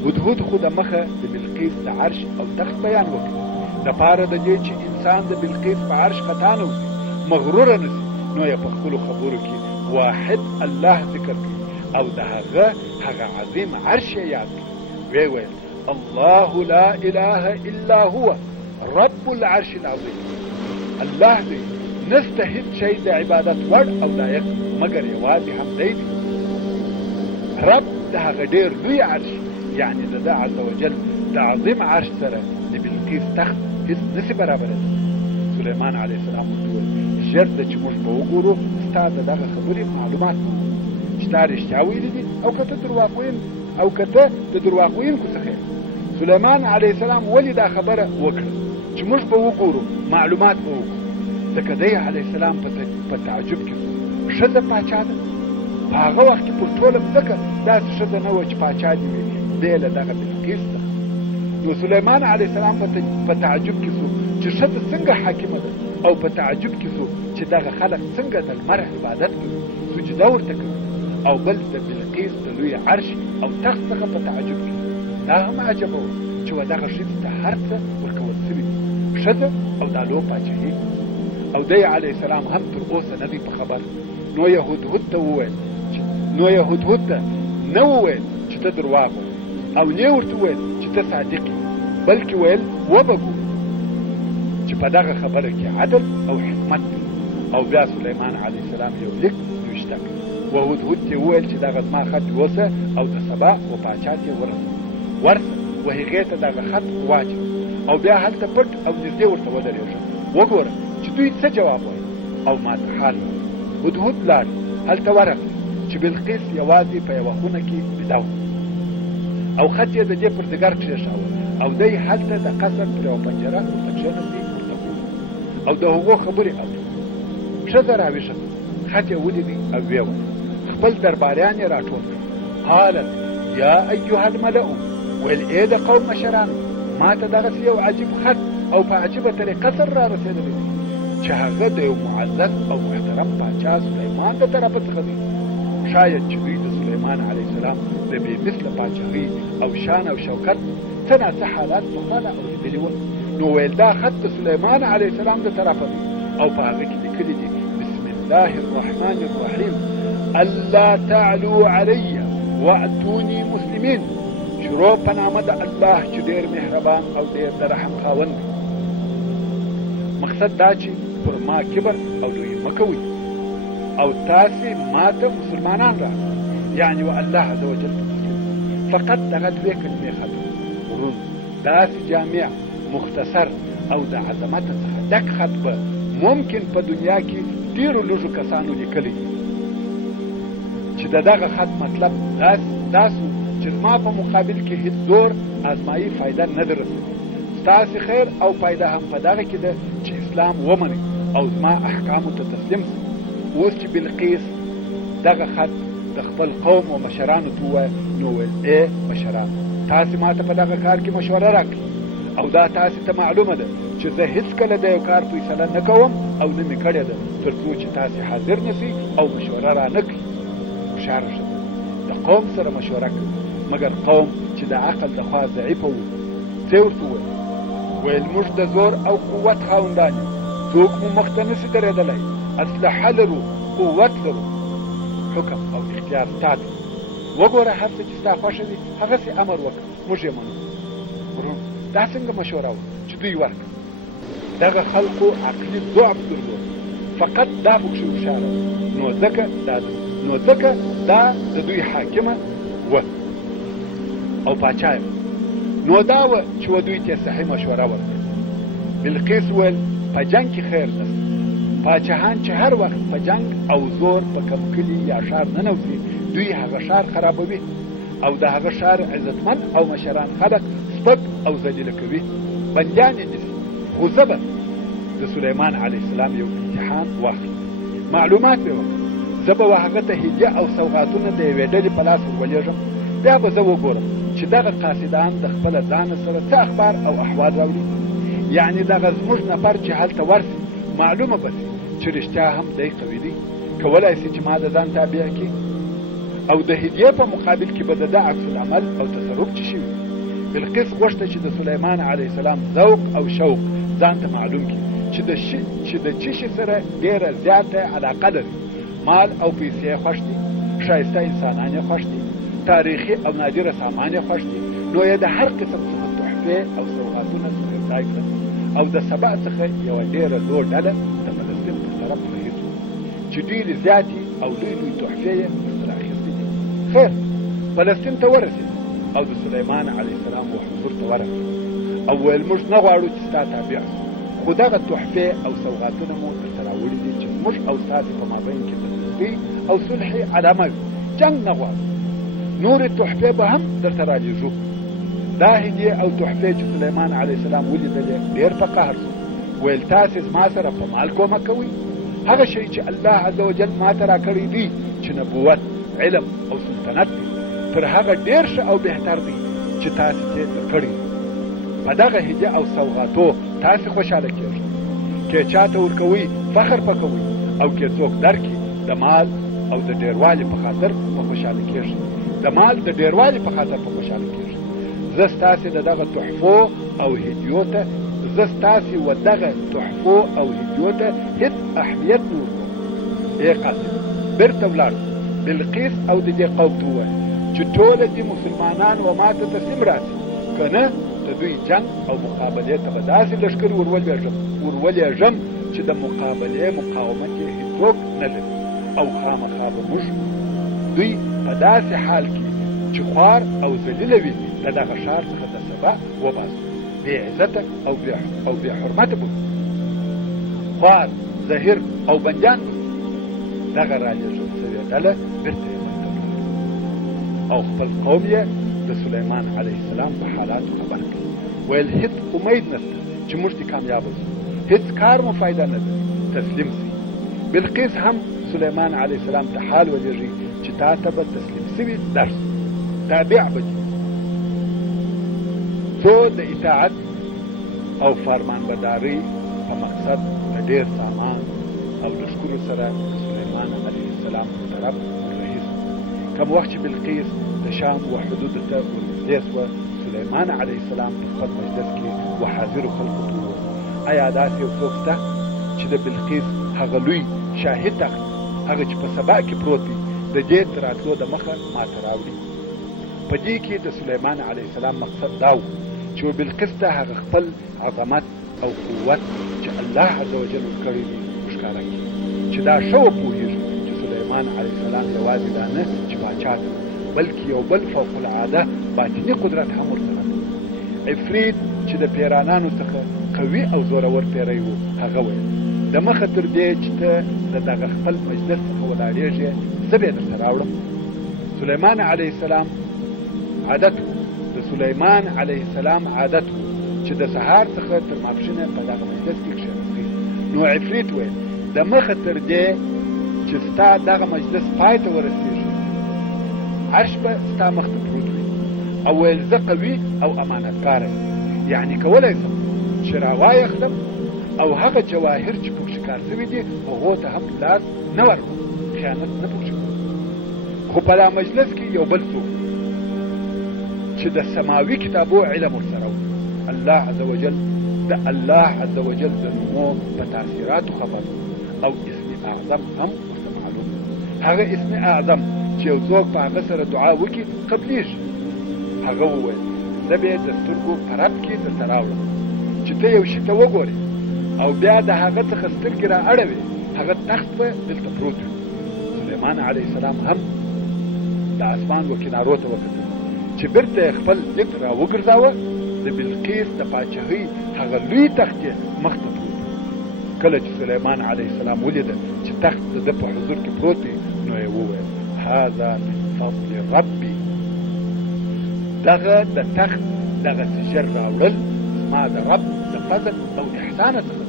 هدهد خو د مخه د بلقیس د عرش او تخت بیان وکړي دپاره د دې چې انسان د بلقیس په عرش خطا نه وځي، مغروره نه سي، نو یې په خپلو خبرو کې واحد الله ذکر کړي او د هغه عظیم عرش یې یاد کړي. ویې ویل الله لا اله الا هو رب العرش العظیم. الله دی، نسته هیڅ شی د عبادت وړ او لایق مګر یوازې همدی دی. رب د هغه ډېر لوی عرش، یعنې د ده عز وجل د عظیم عرش سره د بلقیس تخت هیڅ نسي برابرولی. سلیمان علیه السلام ورته وویل ژر ده چې موږ به وګورو ستا د دغه خبرې معلومات چې تا رښتیا ویلي دي او که ته د درواغ ویونکو څخه یې. سلیمان علیه السلام ولې دا خبره وکړه چې موږ به وګورو معلومات به وکړو؟ ځکه دی علیه السلام په تعجب کې ښځه پاچا ده. په هغه وخت کې پر ټوله مځکه داسې ښځه نه وه چې پاچا دې وي بې له دغه بلقیس ده. نو سلیمان علیه السلام په تعجب کې سو چې ښځه څنګه حاکمه ده، او په تعجب کې سو چې دغه خلک څنګه د لمر عبادت کوي، سجده ورته کوي، او بل د بلقیس د لوی عرش او تخت څخه په تعجب کې. دا هم عجبه و چې و دغه ښځې ته هر څه ورکول سوي، ښځه او دا لو پاچهي، او دی علیه السلام هم تر اوسه نه دی په خبر. نو یې هدهد ته نه وویل چې ته درواغ وایې، او نه ورته وویل چې ته صادق یې، بلکې ویل وبګو چې په دغه خبره کې عدل او حکمت دی. او بیا سلیمان علیه السلام یو لیک نوشته کړ و هدهد ته وویل چې دغه زما خط یوسه او د سبا و پاچا ته ورسه و هغې ته دغه خط واچوه او بیا هلته پټ او نږدې ورته ودرېږه، وګوره چې دوی څه جواب وایي او ماته حال وایي. هدهد لاړ، هلته ورغی چې بلقیس یوازې په یوه خونه کې بیده وه او خط یې د دې پر ځګر کښېښاوه او دی هلته د قصر پر یوه پنجره ورته کښېنستی ورته او د هغو خبرې اوري. ښځه راویښه خط یې ولیدی او ویې ویل خپل درباریان یې راټول کړل. قالت یا ایها الملأ، ویل ای د قوم مشرانو، ما ته دغسې یو عجیب خط او په عجیبه طریقه سره را رسېدلی دی چې هغه د یو معزز او محترم پاچا سلیمان د طرفه څخه دی. شاید چې دوی د سلیمان علیه السلام د بې مثله پاچاهۍ او شان او شوکت څه ناڅه حالات پخپله اورېدلي ول. نو ویل دا خط د سلیمان علیه السلام د طرفه دی او په هغه کې لیکلي دي بسم الله الرحمن الرحیم الا تعلو علی واتونی مسلمین. شروع په نامه د الله چې ډېر مهربان او ډېر د رحم خاوند دی. مقصد دا چې پر ما کبر او لوی مه کوئ او تاسې ما ته مسلمانان را، یعنې و الله عز وجل ته مسلم. فقط دغه دوې کلمې خط ورون داسې جامع مختصر او د عظمت څخه ډک خط به ممکن په دنیا کې ډېرو لږو کسانو لیکلی دي چې د دغه خط مطلب داسو چې زما په مقابل کې هیڅ زور ازمایي فایده نه در رسوي. ستاسې خیر او فایده هم په دغه کې ده چې اسلام ومنئ او زما احکامو ته تسلیم شئ. اوس چې بلقیس دغه خط د خپل قوم و مشرانو ته ووایه نو ویل ای مشران، تاسې ما ته په دغه کار کې مشوره راکړئ او دا تاسې ته معلومه ده چې زه هیڅکله د یو کار فیصله نه کوم او نه مې کړې ده تر څو چې تاسې حاضر نه سئ او مشوره را نه کړئ. هوښیاره ښځه د قوم سره مشوره کوي، مګر قوم چې د عقل د خوا ضعیفه وو څه ورته ویل موږ د زور او قوت خاوندان یو، څوک مو مخ ته نسي درېدلی، اسلحه لرو، قوت لرو، حکم او اختیار ستا دی. وګوره هر څه چې ستا خوښه وي هغسې امر وکړه، موږ یې منو. ورونو دا څنګه مشوره وه چې دوی ورکړه؟ دغه خلقو عقلي ضعف درلود، فقط دا پکښې هوښیاره نو ځکه دا د دوی حاکمه وه او پاچا یې. نو دا وه چې و دوی ته صحیح مشوره ورکړه. بلقیس ویل په جنګ کې خیر نشته. پاچاهان چې هر وخت په جنګ او زور په کم کلي یا ښار ننوځي دوی هغه ښار خرابوي او د هغه ښار عزتمند او مشران خلک سپک او ذلیله کوي، بندیان یې نیسي. خو زه به د سلیمان علیه السلام یو امتحان واخلم، معلومات به وکړم، زه به هغه ته هدیه او سوغاتونه د یوې ډلې په لاس ورولېږم، بیا به زه وګورم چې دغه قاصدان د خپله ځانه سره څه اخبار او احوال راوړي. یعنې دغه زموږ نفر چې هلته ورسي معلومه به سي چې رښتیا هم دی قوي دی، کولی سي چې ما د ځان تابع کړي او د هدیې په مقابل کې به د ده عکس العمل او تصرف چې شوي. بلقیس غوښته چې د سلیمان علیه السلام ذوق او شوق ځان ته معلوم کړي چې د څه شي سره ډېره زیاته علاقه لري. مال او پیسې یې خوښ دي، ښایسته انسانان یې خوښ دي، تاریخي او نادره سامان یې خوښ دي. نو یې د هر قسم څخه تحفې او سوغاتونه څخه ځای کړل او د سبا څخه یوه ډېره لوړ ډله د فلسطین پر طرف بهیر شو چې ډېرې زیاتې او لوی لوی تحفې یې ورسره اخیستې دي. خیر فلسطین ته ورسېد او د سلیمان علیه السلام و حضور ته ورغی او ویل موږ نه غواړو چې ستا تابع شو، خو دغه تحفې او سوغاتونه مو درته راوړي دي چې موږ او ستاسې په مابین کې د دوستۍ او صلح علامه وي. جنګ نه غواړو، نورې تحفې به هم درته رالیږو. دا هدیې او تحفې چې سلیمان علیه السلام ولیدلې ډېر په قهر شو، ویل تاسې زما سره په مال کومک کوئ؟ هغه شی چې الله عز وجل ما ته راکړی دی چې نبوت، علم او سلطنت دی تر هغه ډېر ښه او بهتر دی چې تاسې ته درکړی. په دغه هدیه او سوغاتو تاسې خوشحاله کېږئ، که چاته ورکوئ فخر پکوئ او که څوک درکړي د مال او د ډېروالي په خاطر په خوشحاله کېږئ، د مال د ډېروالي په خاطر په خوشحاله کېږئ. زه ستاسې د دغه تحفو او هدیو ته هیڅ اهمیت نه ورکوم. ای قاصد بېرته ولاړ بلقیس او د دې قوم ته ووایه چې ټوله دې مسلمانان و ما ته تسلیم راسي، که نه د دوی جنګ او مقابلې ته به داسې لښکر ورولېږم چې د مقابلې مقاومت یې هېڅوک نه لري او خامخا به موږ دوی په داسې حال کې چې خوار او ذلیله وي د دغه ښار څخه د سبا وباسو، بې عزته او بې حرمته به خوار، زهیر او بندیان به دغه رالیږل شوې ډله بېرته یې منځته او خپل قوم یې د سلیمان علیه السلام په حالاتو خبر کړي. ویل هیڅ امید نشته چې موږ دې کامیابه شو، هیڅ کار مو فایده نه لري، تسلیم شئ. بلقیس هم سلیمان علیه السلام ته حال ولېږي چې تا ته به تسلیم شوي درس تابع به دي، څو د اطاعت او فرمانبردارۍ په مقصد د ډېر سامان او لښکرو سره د سلیمان علیه السلام په طرف وررهي شو. کوم وخت چې بلقیس د شام و حدودو ته ورنږدې شوه، سلیمان علیه السلام په خپل مجلس کې و حاضرو خلکو ته وویل ایا داسې یو څوک شته چې د بلقیس هغه لوی شاهي تخت، هغه چې په سبا کې پروت دی، د دې تر راتلو د مخه ماته راوړي؟ په دې کې د سلیمان علیه السلام مقصد دا و چې بلقیس ته هغه خپل عظمت او قوت چې الله عز وجل ورکړی دی وښکاره کړي، چې دا ښه وپوهېږي چې سلیمان علیه السلام یوازې دا نه چې باچا دی، بلکې یو بل فوق العاده باطني قدرت هم ورسره دی. عفریت چې د پیرانانو څخه قوي او زورور پیری و، هغه ویل د مخه تر دې چې ته د دغه خپل مجلس څخه ولاړېږې زه به یې درته راوړم. سلیمان علیه السلام عادت د سلیمان علیه السلام عادت چې د سهار څخه تر ماپښینه په دغه مجلس کې کښېنستی. نو عفریت ویل د مخه تر دې چې ستا دغه مجلس پای ته ورسېږي عرش به ستا مخ ته پروت وي. او ویل زه قوي او امانتکاره یعنی کولی شم چې راوایخلم او هغه جواهر چې پکښې کار شوي دي هغو ته هم لاس نه ورکړم، خیانت نه پکښې کوم. خو په دا مجلس کې یو بل څوک چې د سماوي کتابو علم ورسره و، الله عز وجل د الله عز وجل د نومو په تاثیراتو خبر او اسم اعظم هم ورته معلوم. هغه اسم اعظم چې یو څوک په هغه سره دعا وکړي قبلیږي. هغه وویل زه به د سترګو په رب کې درته راوړم چې ته یو شي ته وګورې او بیا د هغه څخه سترګې را اړوې، هغه تخت به دلته پروت وي. سلیمان علیه السلام هم د اسمان و کنارو ته وکتل چې بیرته یې خپل لید را وګرځاوه. د بلقیس د پاچاهۍ هغه لوی تخت یې مخ ته پروت و. کله چې سلیمان علیه السلام ولیده چې تخت د ده په حضور کې پروت دی نو یې وویل هذا من فضل ربي، دغه د تخت دغه ژر راوړل زما د رب د فضل او احسانه څخه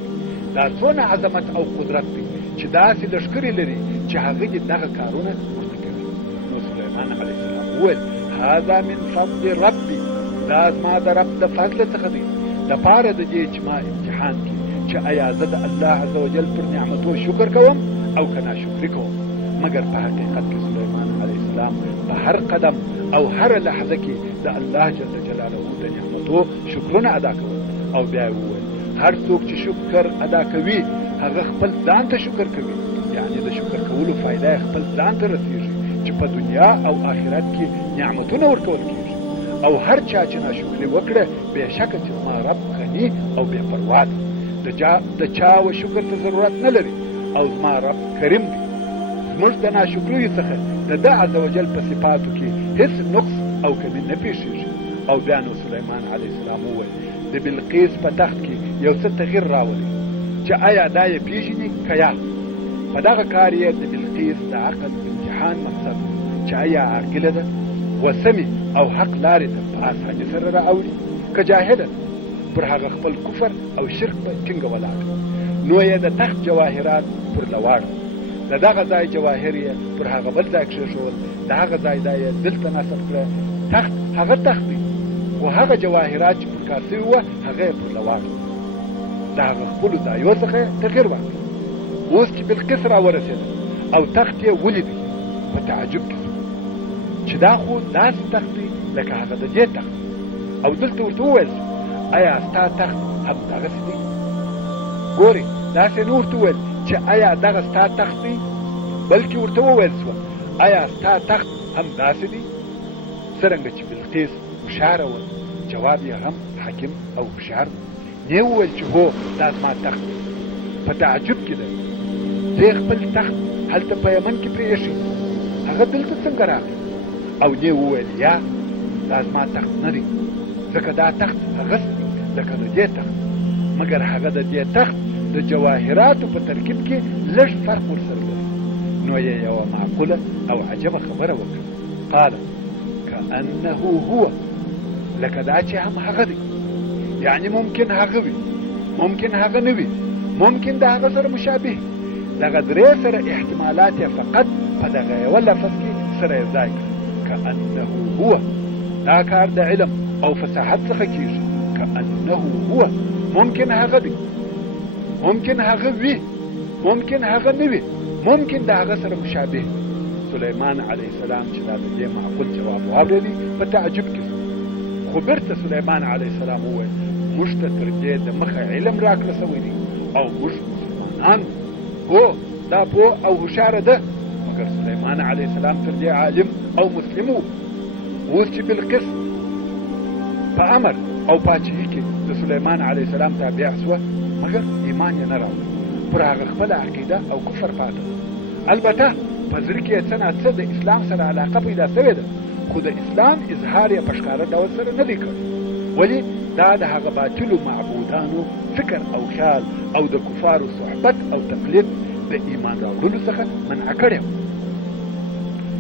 دا څونه عظمت او قدرت دی چې داسې لښکرې لري چې هغه دې دغه کارونه ورته کوي. نو سلیمان علیه السلام وویل هذا من فضل ربي، دا زما د رب د فضل څخه دی دپاره د دې چې ما امتحان کړي چې آیا زه د الله عز وجل پر نعمتو شکر کوم او که ناشکري کوم. مګر په حقیقت کې سلیمان علیه السلام په هر قدم او هر لحظه کې د الله جل جلاله د نعمتو شکرونه ادا کول. او بیا وویل هر څوک چې شکر ادا کوي هغه خپل ځان ته شکر کوي، یعنی د شکر کولو فایده خپل ځان ته رسیږي چې په دنیا او آخرت کې نعمتونه ورکول کیږي. او هر چا چې ناشکري وکړه بېشکه چې زما رب غني او بې پروا دی، د چا و شکر ته ضرورت نه لري او زما رب کریم دی. زموږ د ناشکریو څخه د ده عز وجل په صفاتو کې هیڅ نقص او کمی نه پیښیږي. او بیا نو سلیمان علیه السلام وویل د بلقیس په تخت کې یو څه تغییر راولي چې آیا دا یې پیژني که یا. په دغه کار یې د بلقیس د عقل امتحان مقصد چې آیا عاقله ده و سمې او حق لارې ته په اساني سره راوړي که جاهله پر هغه خپل کفر او شرک به ټینګه ولاړ. نو یې د تخت جواهرات پر لواړ، د دغه ځای جواهر یې پر هغه بل ځای کښېښول، د هغه ځای دا یې دلته نصب کړه. تخت هغه تخت دی خو هغه جواهرات چې پر کار شوي وه هغه یې پر لواړ، د هغه خپلو ځایو څخه یې تغیر واخلي. اوس چې بلقیس را ورسېده او تخت یې ولیدی په تعجب کې چې دا خو داسې تخت دی لکه هغه د دې تخت. او دلته ورته وویل آیا ستا تخت هم دغسې دی؟ ګورې داسې نه ورته وویل چې آیا دغه ستا تخت دی، بلکې ورته وویل شوه آیا ستا تخت هم داسې دی؟ څرنګه چې بلقیس هوښیاره وه جواب یې هم حکیم او هوښیار نه وویل چې هو دا زما تخت دی. په تعجب کې ده دی خپل تخت هلته په یمن کې پرېښی، هغه دلته څنګه راغی؟ او دی وویل یا دا زما تخت نه دی، ځکه دا تخت هغسې دی لکه د دې تخت، مګر هغه د دې تخت د جواهراتو په ترکیب کې لږ فرق ورسره لري. نو یې یوه معقوله او عجبه خبره وکړه. قال کأنه هو، لکه دا چې هم هغه دی، یعنی ممکن هغه وي ممکن هغه نه وي، ممکن د هغه سره مشابه. دغه درې سره احتمالات یې فقط په دغه یوه لفظ کې سره یو ځای کړه. کأنه هو، دا کار د علم او فصاحت څخه کیږي. کأنه هو، ممکن هغه دی، ممکن هغه وي، ممکن هغه نه وي، ممکن د هغه سره مشابه. سلیمان علیه السلام چې دا د دې معقول جواب واورېدی په تعجب کې شو. خو بیرته سلیمان علیه السلام وویل موږ ته تر دې د مخه علم راکړه شوی دی او موږ مسلمانان هو دا پوه او هوښیاره ده. مګر سلیمان علیه السلام تر دې عالم او مسلم و. اوس چې بلقیس په امر او پاچهي کې د سلیمان علیه السلام تابع شوه مګر ایمان یې نه راوړ، پر هغه خپله عقیده او کفر پاته. البته په زړه کې یې څه ناڅه د اسلام سره علاقه پیدا شوې ده، خو د اسلام اظهار یې په ښکاره ډول سره نه دی کړی، ولې دا د هغه باطلو معبودانو فکر او خیال او د کفارو صحبت او تقلید د ایمان راوړلو څخه منع کړی و.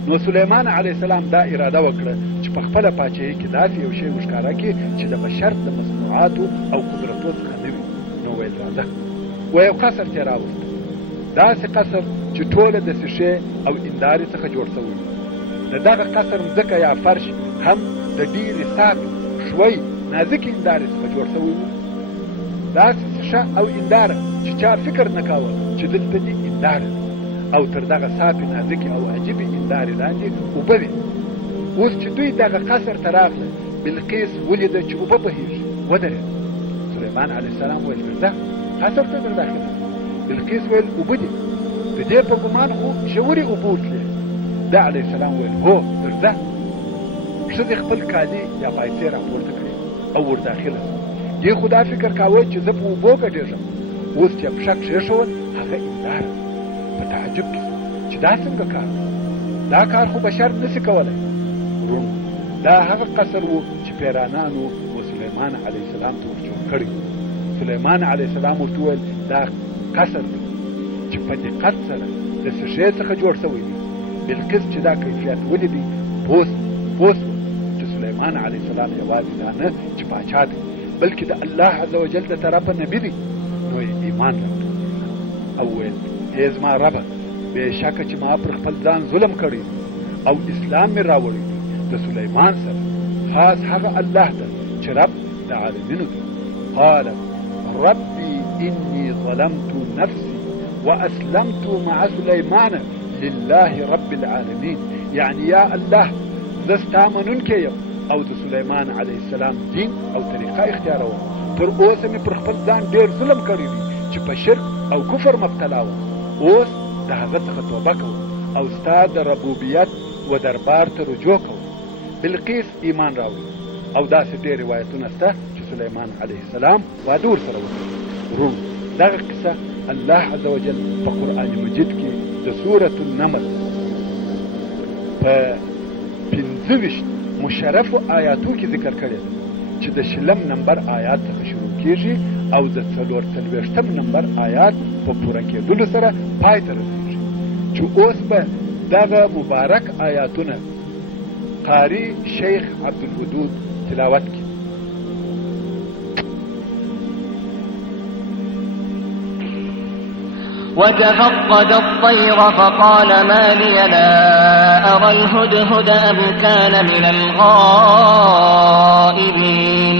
نو سلیمان علیه السلام دا اراده وکړه چې په خپله پاچاهۍ کې داسې یو شی وښکاره کړي چې د بشر د مصنوعاتو او قدرتو څخه نه وي. نو ویل راځه و یو قصر ترې راوسته، داسې قصر چې ټوله د ښیښې او هندارې څخه جوړ شوی و. د دغه قصر مځکه یا فرش هم د ډېرې صافې ښوی نازکې هندارې څخه جوړ شوی و. داسې ښیښه او هنداره چې چا فکر نه کاوه چې دلته دې هنداره ده، او تر دغه صافې نازکې او عجیبې هندارې لاندې اوبه وې. اوس چې دوی دغه قصر ته راغله، بلقیس ولیده چې اوبه بهېږي، ودرېده. سلیمان علیه السلام ویل ورځه قصر ته در داخله. بلقیس ویل اوبه دي، د دې په ګمان خو ژورې اوبه وتلې. ده علیه السلام ویل هو درځه. ښځې خپل کالي یا پایڅې راپورته کړې او ور داخله شوه. دې خو دا فکر کاوه چې زه په اوبو ګډېږم. اوس چې پښه کښېښول هغه هنداره په تعجب کې چې دا څنګه کار دی؟ دا کار خو بشر نسي کولی. ورونو دا هغه قصر و چې پیرانانو و سلیمان علیه السلام ته ورجوړ کړی. سلیمان علیه السلام ورته وویل دا قصر دی چې په دقت سره د ښیښې څخه جوړ شوی دی. بلقیس چې دا کیفیت ولیدی پوه شوه چې سلیمان علیه السلام یوازې دا نه چې پاچا دی، بلکې د الله عز وجل د طرفه نبي دی. نو یې ایمان راوړ او ویل ای زما ربه، بېشکه چې ما پر خپل ځان ظلم کړی او اسلام مې راوړی دی د سلیمان سره خاص هغه الله ته چې رب د عالمینو دی. قال ربي إني ظلمت نفسي وأسلمت مع سليمان لله رب العالمين. يعني يا الله زه ستا منونکی یم او د سلیمان علیه السلام دین او طریقه اختیاروم. تر اوسه مې پر خپل ځان ډېر ظلم کړی دی چې په شرک او کفر مبتلا وم. اوس د هغه څخه توبه کوم او ستا د ربوبیت و دربار ته رجوع کوم. بلقیس ایمان راوړي او داسې ډېر روایتونه شته چې سلیمان علیه السلام واده ورسره وکړ. ورونو دغه قصه الله عز وجل په قرآن مجید کې د سورة النمل په 25 مشرفو آیاتو کې ذکر کړی ده چې د 20 نمبر آیات څخه شروع کېږي او د 44 نمبر آیات په پوره کېدلو سره پای ته رسېږي. چې اوس به دغه مبارک آیاتونه قاری شیخ عبدالودود تلاوت کړي. وتفقد الطير فقال ما لي لا أرى الهدهد أم كان من الغائبين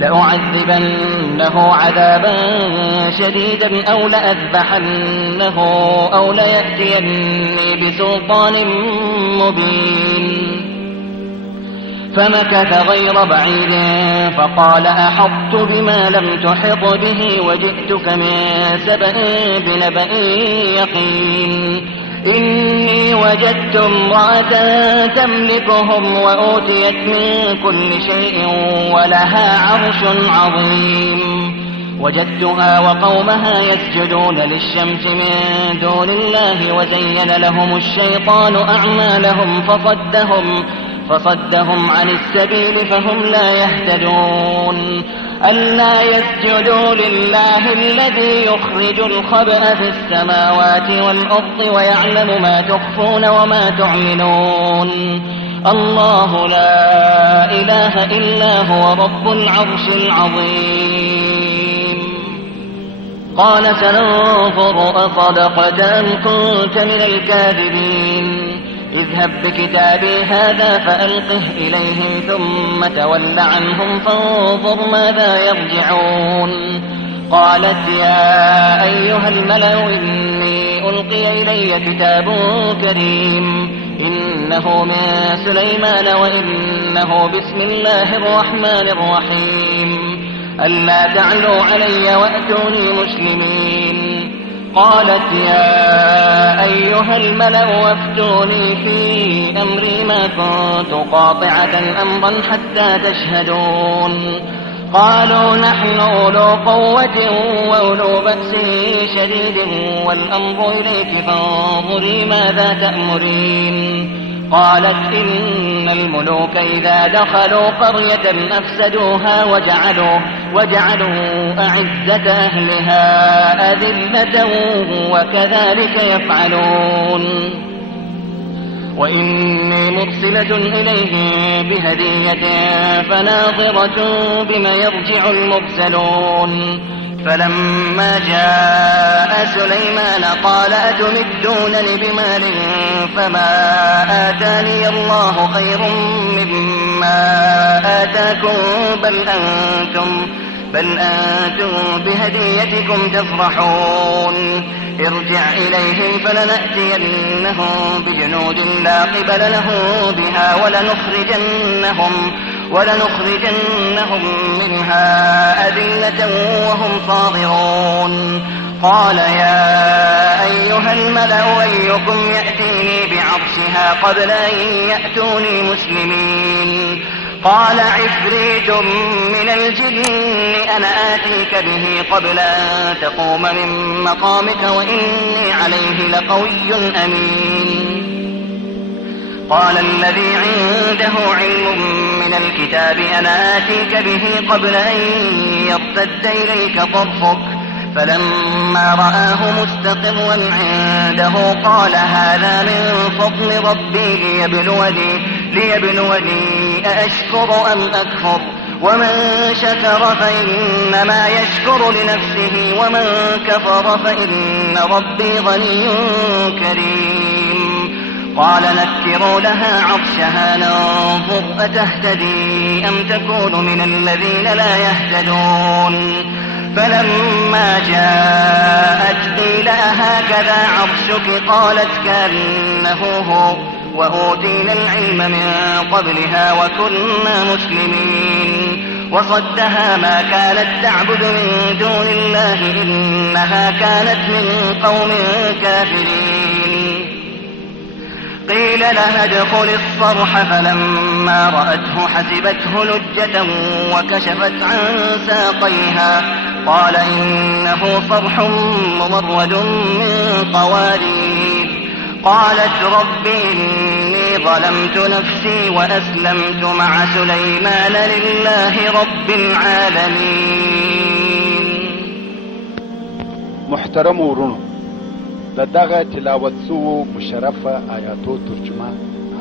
لأعذبنه عذابا شديدا أو لأذبحنه أو ليأتيني بسلطان مبين. فمكث غير بعيد فقال أحطت بما لم تحط به وجئتك من سبأ بنبأ يقين. إني وجدت امرأة تملكهم وأوتيت من كل شيء ولها عرش عظيم. وجدتها وقومها يسجدون للشمس من دون الله وزين لهم الشيطان أعمالهم فصدهم عن السبيل فهم لا يهتدون. ألا يسجدوا لله الذي يخرج الخبأ في السماوات والأرض ويعلم ما تخفون وما تعلنون. الله لا إله إلا هو رب العرش العظيم. قال سننظر أصدقت أم كنت من الكاذبين. اذهب بكتابي هذا فألقه إليهم ثم تول عنهم فانظر ماذا يرجعون. قالت يا أيها الملأ إني ألقي إلي كتاب كريم إنه من سليمان وإنه بسم الله الرحمن الرحيم. ألا تعلوا علي وأتوني مسلمين. قالت يا أيها الملأ وافتوني في أمري ما كنت قاطعة أمرا حتى تشهدون. قالوا نحن أولو قوة وأولو بأس شديد والأمر إليك فانظري ماذا تأمرين. قالت إن الملوك إذا دخلوا قرية أفسدوها وجعلوا أعزة أهلها أذلة وكذلك يفعلون. وإني مرسلة إليهم بهدية فناظرة بما يرجع المرسلون. فلما جاء سليمان قال أتمدونني بمال فما آتاني الله خير مما آتاكم بل أنتم بهديتكم تفرحون. ارجع إليهم فلنأتينهم بجنود لا قبل لهم بها ولنخرجنهم منها أذلة وهم صاغرون. قال يا أيها الملأ أيكم يأتيني بعرشها قبل أن يأتوني مسلمين؟ قال عفريت من الجن أنا آتيك به قبل أن تقوم من مقامك وإني عليه لقوي أمين. قال الذي عنده علم من الكتاب أنا آتيك به قبل أن يرتد إليك طرفك. فلما رآه مستقرا عنده قال هذا من فضل ربي ليبلوني أأشكر أم أكفر. ومن شكر فإنما يشكر لنفسه ومن كفر فإن ربي غني كريم. قال نكروا لها عرشها ننظر أتهتدي أم تكون من الذين لا يهتدون. فلما جاءت قيل أهكذا عرشك قالت كأنه هو وأوتينا العلم من قبلها وكنا مسلمين. وصدها ما كانت تعبد من دون الله إنها كانت من قوم كافرين. قيل لها ادخل الصرح فلما رأته حسبته لجة وكشفت عن ساقيها قال إنه صرح ممرد من قوارير. قالت رب إني ظلمت نفسي وأسلمت مع سليمان لله رب العالمين. محترم ورونو دغه تلاوت سو مشرفه آیاتو ترجمه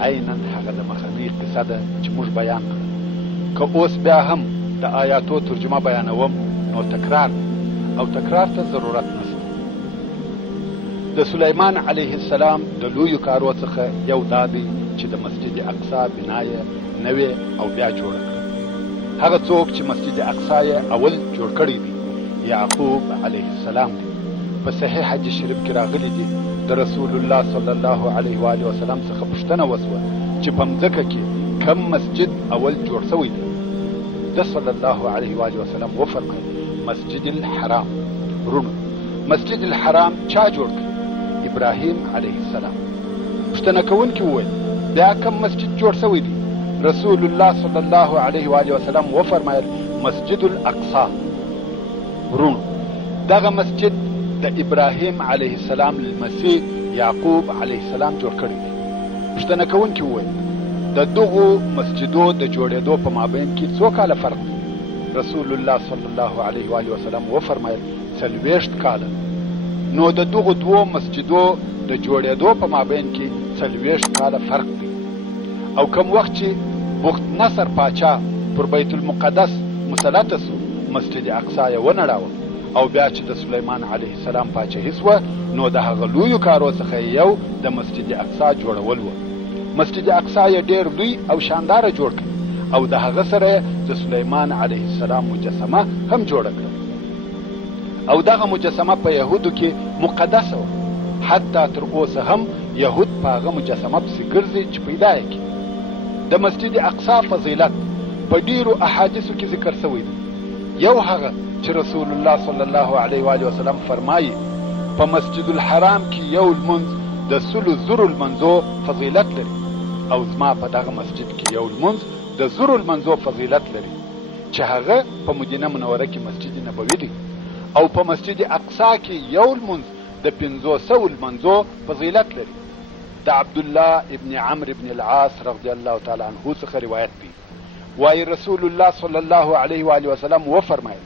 عینا هغه د مخنی قصه ده چې موږ بیان کړه. که اوس بیا هم د آیاتو ترجمه بیانوم نو تکرار ته ضرورت نشته. د سلیمان علیه السلام د لویو کارو څخه یو دا دی چې د مسجد اقصی بنا یې نوې او بیا جوړه کړه. هغه څوک چې مسجد اقصی یې اول جوړ کړی دی یعقوب علیه السلام دی. په صحیح حدیث شریف کې راغلی دی د رسول الله صلی الله علیه و آله وسلم څخه پوښتنه وسوه چې په مځکه کې کم مسجد اول جوړ شوی دی؟ د صلی الله علیه و آله وسلم وفرمایل مسجد الحرام. ورونو مسجد الحرام چا جوړ کړ؟ ابراهیم علیه السلام. پوښتنه کوونکي وویل بیا کم مسجد جوړ شوی دی؟ رسول الله صلی الله علیه و آله وسلم وفرمایل مسجد الاقصی. ورونو دغه مسجد د ابراهیم علیه السلام للمسیح یعقوب علیه السلام جوړ کړی دی. پوښتنه کوونکي وویل د دغو مسجدو د جوړېدو په مابین کې څو کاله فرق دی؟ رسول الله صلی الله علیه و آله وسلم وفرمایل 40 کاله. نو د دغو دوو مسجدو د جوړېدو په مابین کې 40 کاله فرق دی. او کوم وخت چې بخت نصر پاچا پر بیت المقدس مسلط سو مسجد اقصی یې ونړاوه او بیا چې د سلیمان علیه السلام پاچاهي سوه نو د هغه لویو کارو څخه یو د مسجد اقصی جوړول و. مسجد اقصی یې ډېر لوی او شانداره جوړ کړ او د هغه سره د سلیمان علیه السلام مجسمه هم جوړه کړه او دغه مجسمه په یهودو کې مقدسه وه. حتی تر اوسه هم یهود په هغه مجسمه پسې ګرځي چې پیدا یې کړي. د مسجد اقصی فضیلت په ډېرو احادیثو کې ذکر شوی دی. یو هغه چې رسول الله صلی الله علیه و آله وسلم فرمایي په مسجد الحرام کې یو لمونځ د 100,000 لمنځو فضیلت لري او زما په دغه مسجد کې یو لمونځ د 100 لمنځو فضیلت لري چې هغه په مدینه منوره کې مسجد نبوي دی او په مسجد اقصی کې یو لمونځ د 500 لمنځو فضیلت لري. د عبد الله ابن عمرو ابن العاص رضی الله تعالی عنه څخه روایت دی وایي رسول الله صلی الله علیه و آله وسلم وفرمایل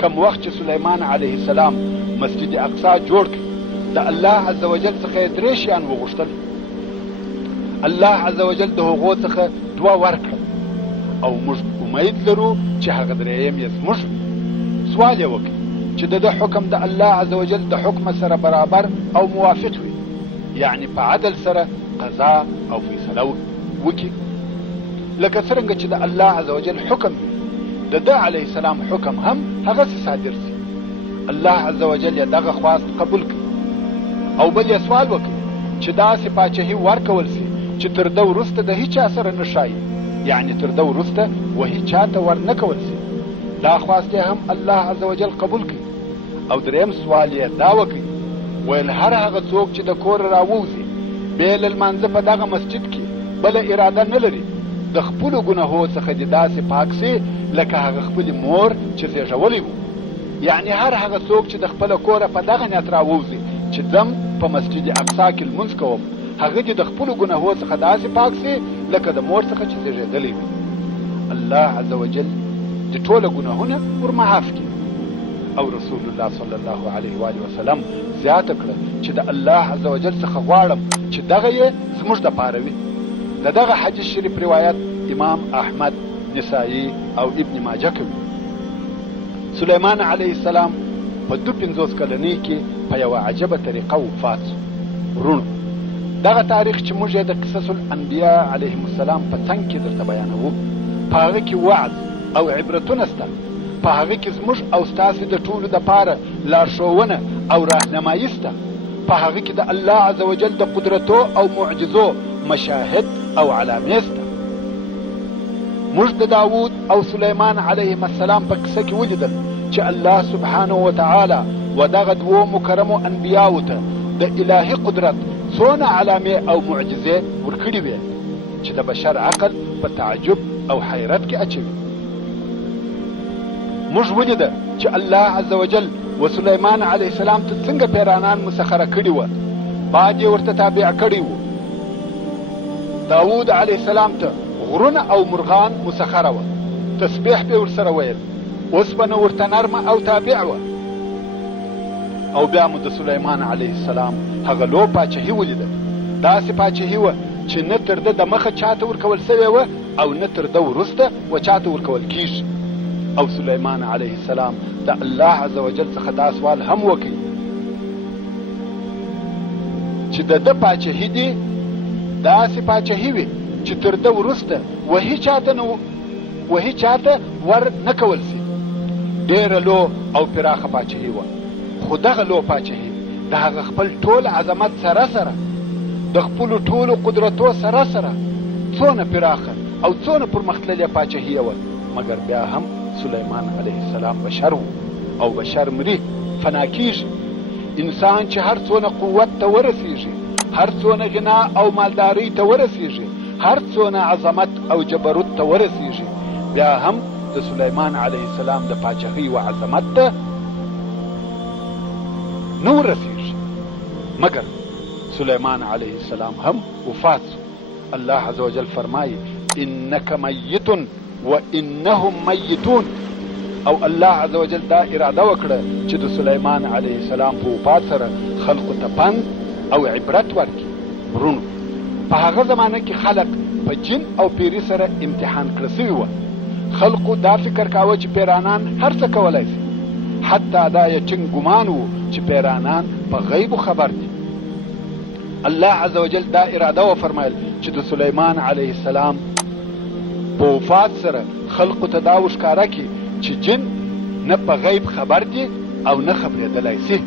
کم وخت چې سلیمان علیه السلام مسجد اقصی جوړ کړ د الله عز وجل څخه 3 شیان وغوښتل. الله عز وجل د هغو څخه دوه ورکړل او موږ امید لرو چې هغه درېیم یې زموږ. سوال یې وکړي چې د حکم د الله عز وجل د حکم سره برابر او موافق وي، یعنی په عدل سره قضا او فیصله وکړي، لکه څرنګه چې د الله عز وجل حکم وي د ده علیه السلام حکم هم هغسې صادر سي. الله عز وجل یې دغه خواست قبول کړي او بل یې سوال وکړي چې داسې پاچهي ورکول سي چې تر ده وروسته د هیچا سره نه ښایي، یعنی تر ده وروسته وهي چاته ور نه کول سي. دا خواست یې هم الله عز وجل قبول کړي. او درېیم سوال یې دا وکړي ویل هر هغه څوک چې د کوره راووځي بې له لمانځه په دغه مسجد کې بله اراده نه لري، د خپلو ګناهو څخه دې داسې پاک سي لکه هغه خپلې مور چې زېږولی و. یعنی هر هغه څوک چې د خپله کوره په دغه نیت راووځي چې ځم په مسجد اقصا کې لمونځ کوم، هغه دې د خپلو ګناهو څخه داسې پاک سي لکه د مور څخه چې زېږېدلی وي. الله عز وجل دې ټوله ګناهونه ورمعاف کړي. او رسول الله صلی الله علیه و آله وسلم زیاته کړه چې د الله عز وجل څخه غواړم چې دغه یې زموږ دپاره وي. د دغه حدیث شریف روایت امام احمد، نسائی او ابن ماجه کوي. سلیمان علیه السلام په 52 کلنۍ کې په یوه عجبه طریقه وفات شو. ورونو دغه تاریخ چې موږ یې د قصص الانبیاء علیهم السلام په څنګ کې درته بیانوو، په هغه کې وعظ او عبرتونه شته، په هغه کې زموږ او ستاسې د ټولو دپاره لارښوونه او راهنمایي شته، په هغه کې د الله عز وجل د قدرتو او معجزو مشاهد او علامې شته. موږ د داوود او سلیمان علیهم السلام په قصه کې ولیدل چې الله سبحانه وتعالی و دغه دوو مکرمو انبیاو ته د الهي قدرت څونه علامې او معجزې ورکړي وې چې د بشر عقل په تعجب او حیرت کې اچوي. موږ ولیده چې الله عز وجل و سلیمان علیه السلام ته څنګه پیرانان مسخره کړي وه، باد یې ورته تابع کړي وو. داود علیه السلام ته غرونه او مرغان مسخره وه، تسبیح به ورسره ویل، اوسپنه ورته نرمه او تابع وه. او بیا مو د سلیمان علیه السلام هغه لو پاچهي ولیده، داسې پاچهي وه چې نه تر ده د مخه چاته ورکول سوې وه او نه تر ده وروسته و چاته ورکول کیږي. او سلیمان علیه السلام د الله عز وجل څخه دا سوال هم وکړي چې د ده پاچهي دي داسې پاچهي وي چې تر ده وروسته وهي چاته ور نه کول سي. ډېره لو او پراخه پاچهي وه، خو دغه لو پاچهي د هغه خپل ټول عظمت سره سره د خپلو ټولو قدرتو سره سره څونه پراخه او څونه پرمختللې پاچهي وه، مګر بیا هم سلیمان علیه السلام بشر و او بشر مري، فنا کیږي. انسان چې هر څونه قوت ته ورسیږي، هر څونه غنا او مالدارۍ ته ورسیږي، هر څونه عظمت او جبروت ته ورسیږي، بیا هم د سلیمان علیه السلام د پاچهۍ و عظمت ته نه ورسیږي. مګر سلیمان علیه السلام هم وفات شو. الله عز وجل فرمایي انک میت و انهم میتون. او الله عز وجل دا اراده وکړه چې د سلیمان علیه السلام په وفات سره خلقو ته پند او عبرت ورکړي. ورونو په هغه زمانه کې خلق په جن او پیري سره امتحان کړه سوي وه. خلقو دا فکر کاوه چې پیرانان هر څه کولی شي، حتی دا یې ټینګ ګمان و چې پیرانان په غیبو خبر دي. الله عز وجل دا اراده وفرمایل چې د سلیمان علیه السلام په وفات سره خلقو ته دا وښکاره کړي چې جن نه په غیب خبر دي او نه خبرېدلی سي.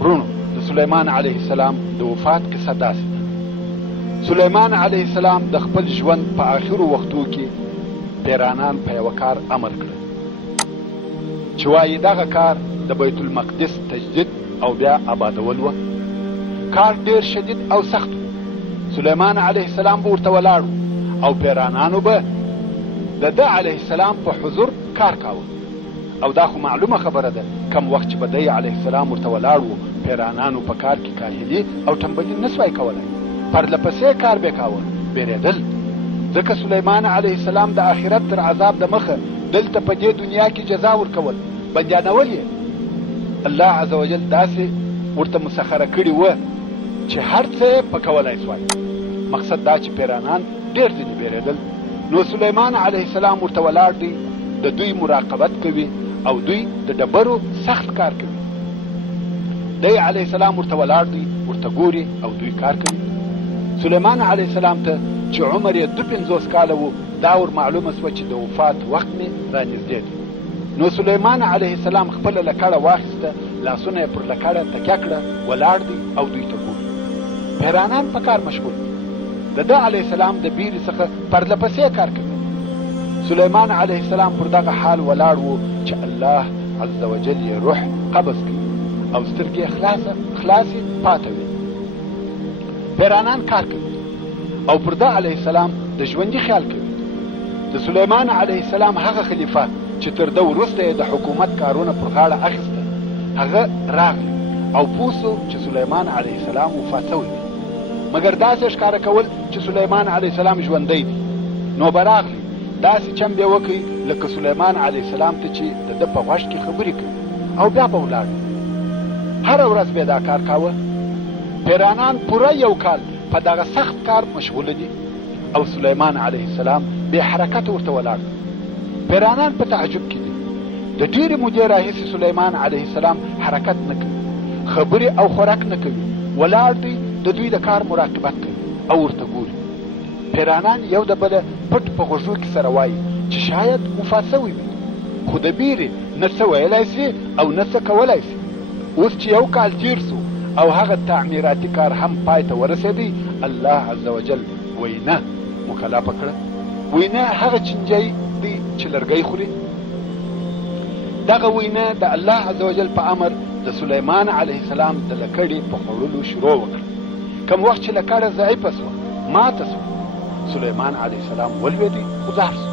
برونو د سلیمان علیه السلام د وفات قصه داسې ده. سلیمان علیه السلام د خپل ژوند په آخرو وختو کې پیرانان په یوه کار امر کړه چې وایي دغه کار د بیت المقدس تجدید او بیا آبادول وه. کار ډېر شدید او سخت و. سلیمان علیه السلام به ورته ولاړ او پیرانانو به د ده علیه السلام په حضور کار کاوه. او دا خو معلومه خبره ده، کم وخت چې به دی علیه السلام ورته ولاړ و، پیرانانو په کار کې کاهلي او ټنبلي نه سوای کولی، پرله پسې کار به کاوه، بیرېدل. ځکه سلیمان علیه السلام د آخرت تر عذاب د مخه دلته په دې دنیا کې جزا ورکول، بندیانول یې. الله عز وجل داسې ورته مسخره کړي وه چې هر څه په کولای سوای. مقصد دا چې پیرانان ډېر ځینې بیرېدل. نو سلیمان علیه السلام ورته ولاړ دی، د دوی مراقبت کوي او دوی د ډبرو سخت کار کوي. دی علیه السلام ورته ولاړ دی، ورته ګوري او دوی کار کوي. سلیمان علیه السلام ته چې عمر یې 52 کاله و، دا ور معلومه سوه چې د وفات وخت مې رانږدې دی. نو سلیمان علیه السلام خپله لکړه واخیسته، لاسونه یې پر لکړه تکیه کړه، ولاړ دی او دوی ته ګوري. پیرانان په کار مشغول، د ده علیه السلام د بیرې څخه پرله پسې کار کوي. سلیمان علیه السلام پر دغه حال ولاړ و چې الله عز وجل یې روح قبض کړي او سترګې خلاصې پاته وي. پیرانان کار کوي او پر ده علیه السلام د ژوندي خیال کوي. د سلیمان علیه السلام هغه خلیفه چې تر ده وروسته یې د حکومت کارونه پر غاړه اخیسته، هغه راغی او پوه سو چې سلیمان علیه السلام وفات شوی دی، مګر داسې ښکاره کول چې سلیمان علیه السلام ژوندی دی. نو به راغلی داسې چم به وکړي لکه سلیمان علیه السلام ته چې د ده په غوږ کې خبرې کوي، او بیا به ولاړ. هره ورځ به دا کار کاوه. پیرانان پوره 1 کال په دغه سخت کار مشغوله دي او سلیمان علیه السلام بې حرکت ورته ولاړ. پیرانان په تعجب کې دي. د ډېرې مودې راهیسې سلیمان علیه السلام حرکت نه کوي، خبرې او خوراک نه کوي، ولاړ دی، د دوی د کار مراقبت کوي او ورته ګوري. پیرانان یو د بله پټ په غوږو کې سره وایي چې شاید وفات شوی وي، خو د بیرې نه څه ویلی سي او نه څه کولی سي. اوس چې 1 کال تیر سو او هغه تعمیراتي کار هم پای ته ورسېدی، الله عز وجل وینا مکلفه کړه. وینا هغه چنجی دی چې لرګی خوري. دغه وینا د الله عز وجل په امر د سلیمان علیه السلام د لکړې په خوړلو شروع وکړه. کوم وخت چې لکړه ضعیفه سوه، ماته سوه، سلیمان علیه السلام ولوېدی، غذار سو.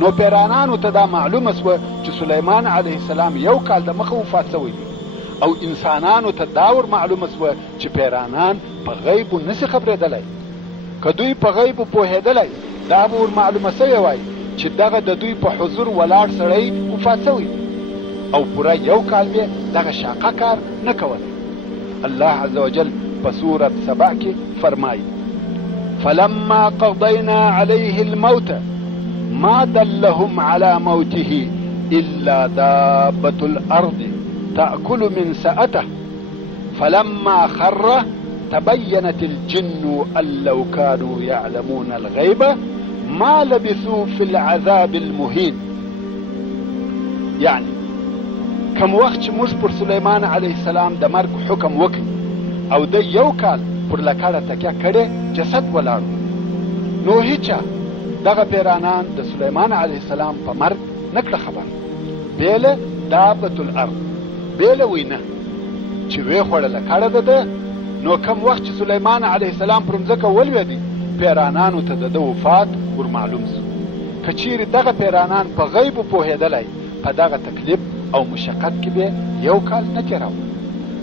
نو پیرانانو ته دا معلومه سوه چې سلیمان علیه السلام 1 کال د مخه وفات شوی دی، او انسانانو ته دا ور معلومه سوه چې پیرانان په غیبو نسي خبرېدلی. که دوی په غیبو پوهېدلی، دا به ور معلومه سوی وای چې دغه د دوی په حضور ولاړ سړی وفات شوی دی، او پوره 1 کال به دغه شاقه کار نه کولی. الله عز وجل په سورة سبع کې فرمایي: فلما قضينا عليه الموت ما دلهم على موته إلا دابة الأرض تأكل من سأته فلما خر تبينت الجن أن لو كانوا يعلمون الغيب ما لبثوا في العذاب المهين. يعني کم وخت چې موږ پر سلیمان علیه السلام د مرګ حکم وکړ او د 1 کال پر لکړه تکیه کړې، جسد ولاړ، نو هیچا دغه پیرانان د سلیمان علیه السلام په مرګ نه کړه خبر، بیله دابة الارض، بیله وینا چې وی خوړه لکړه ده. نو کم وخت چې سلیمان علیه السلام پر مځکه ولوېدی، پیرانانو ته د ده وفات ور معلوم سو. که چیرې دغه پیرانان په غیبو پوهېدلی، په دغه تکلیف او مشقت کې به 1 کال نه تېراوه.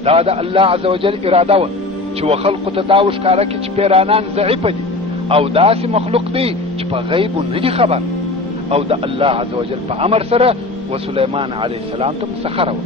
دا د الله عز وجل اراده وه چې و خلقو ته دا وښکاره کړي چې پیرانان ضعیفه دي او داسې مخلوق دی چې په غیبو نه دي خبر، او د الله عز وجل په امر سره و سلیمان علیه السلام ته مسخره وه.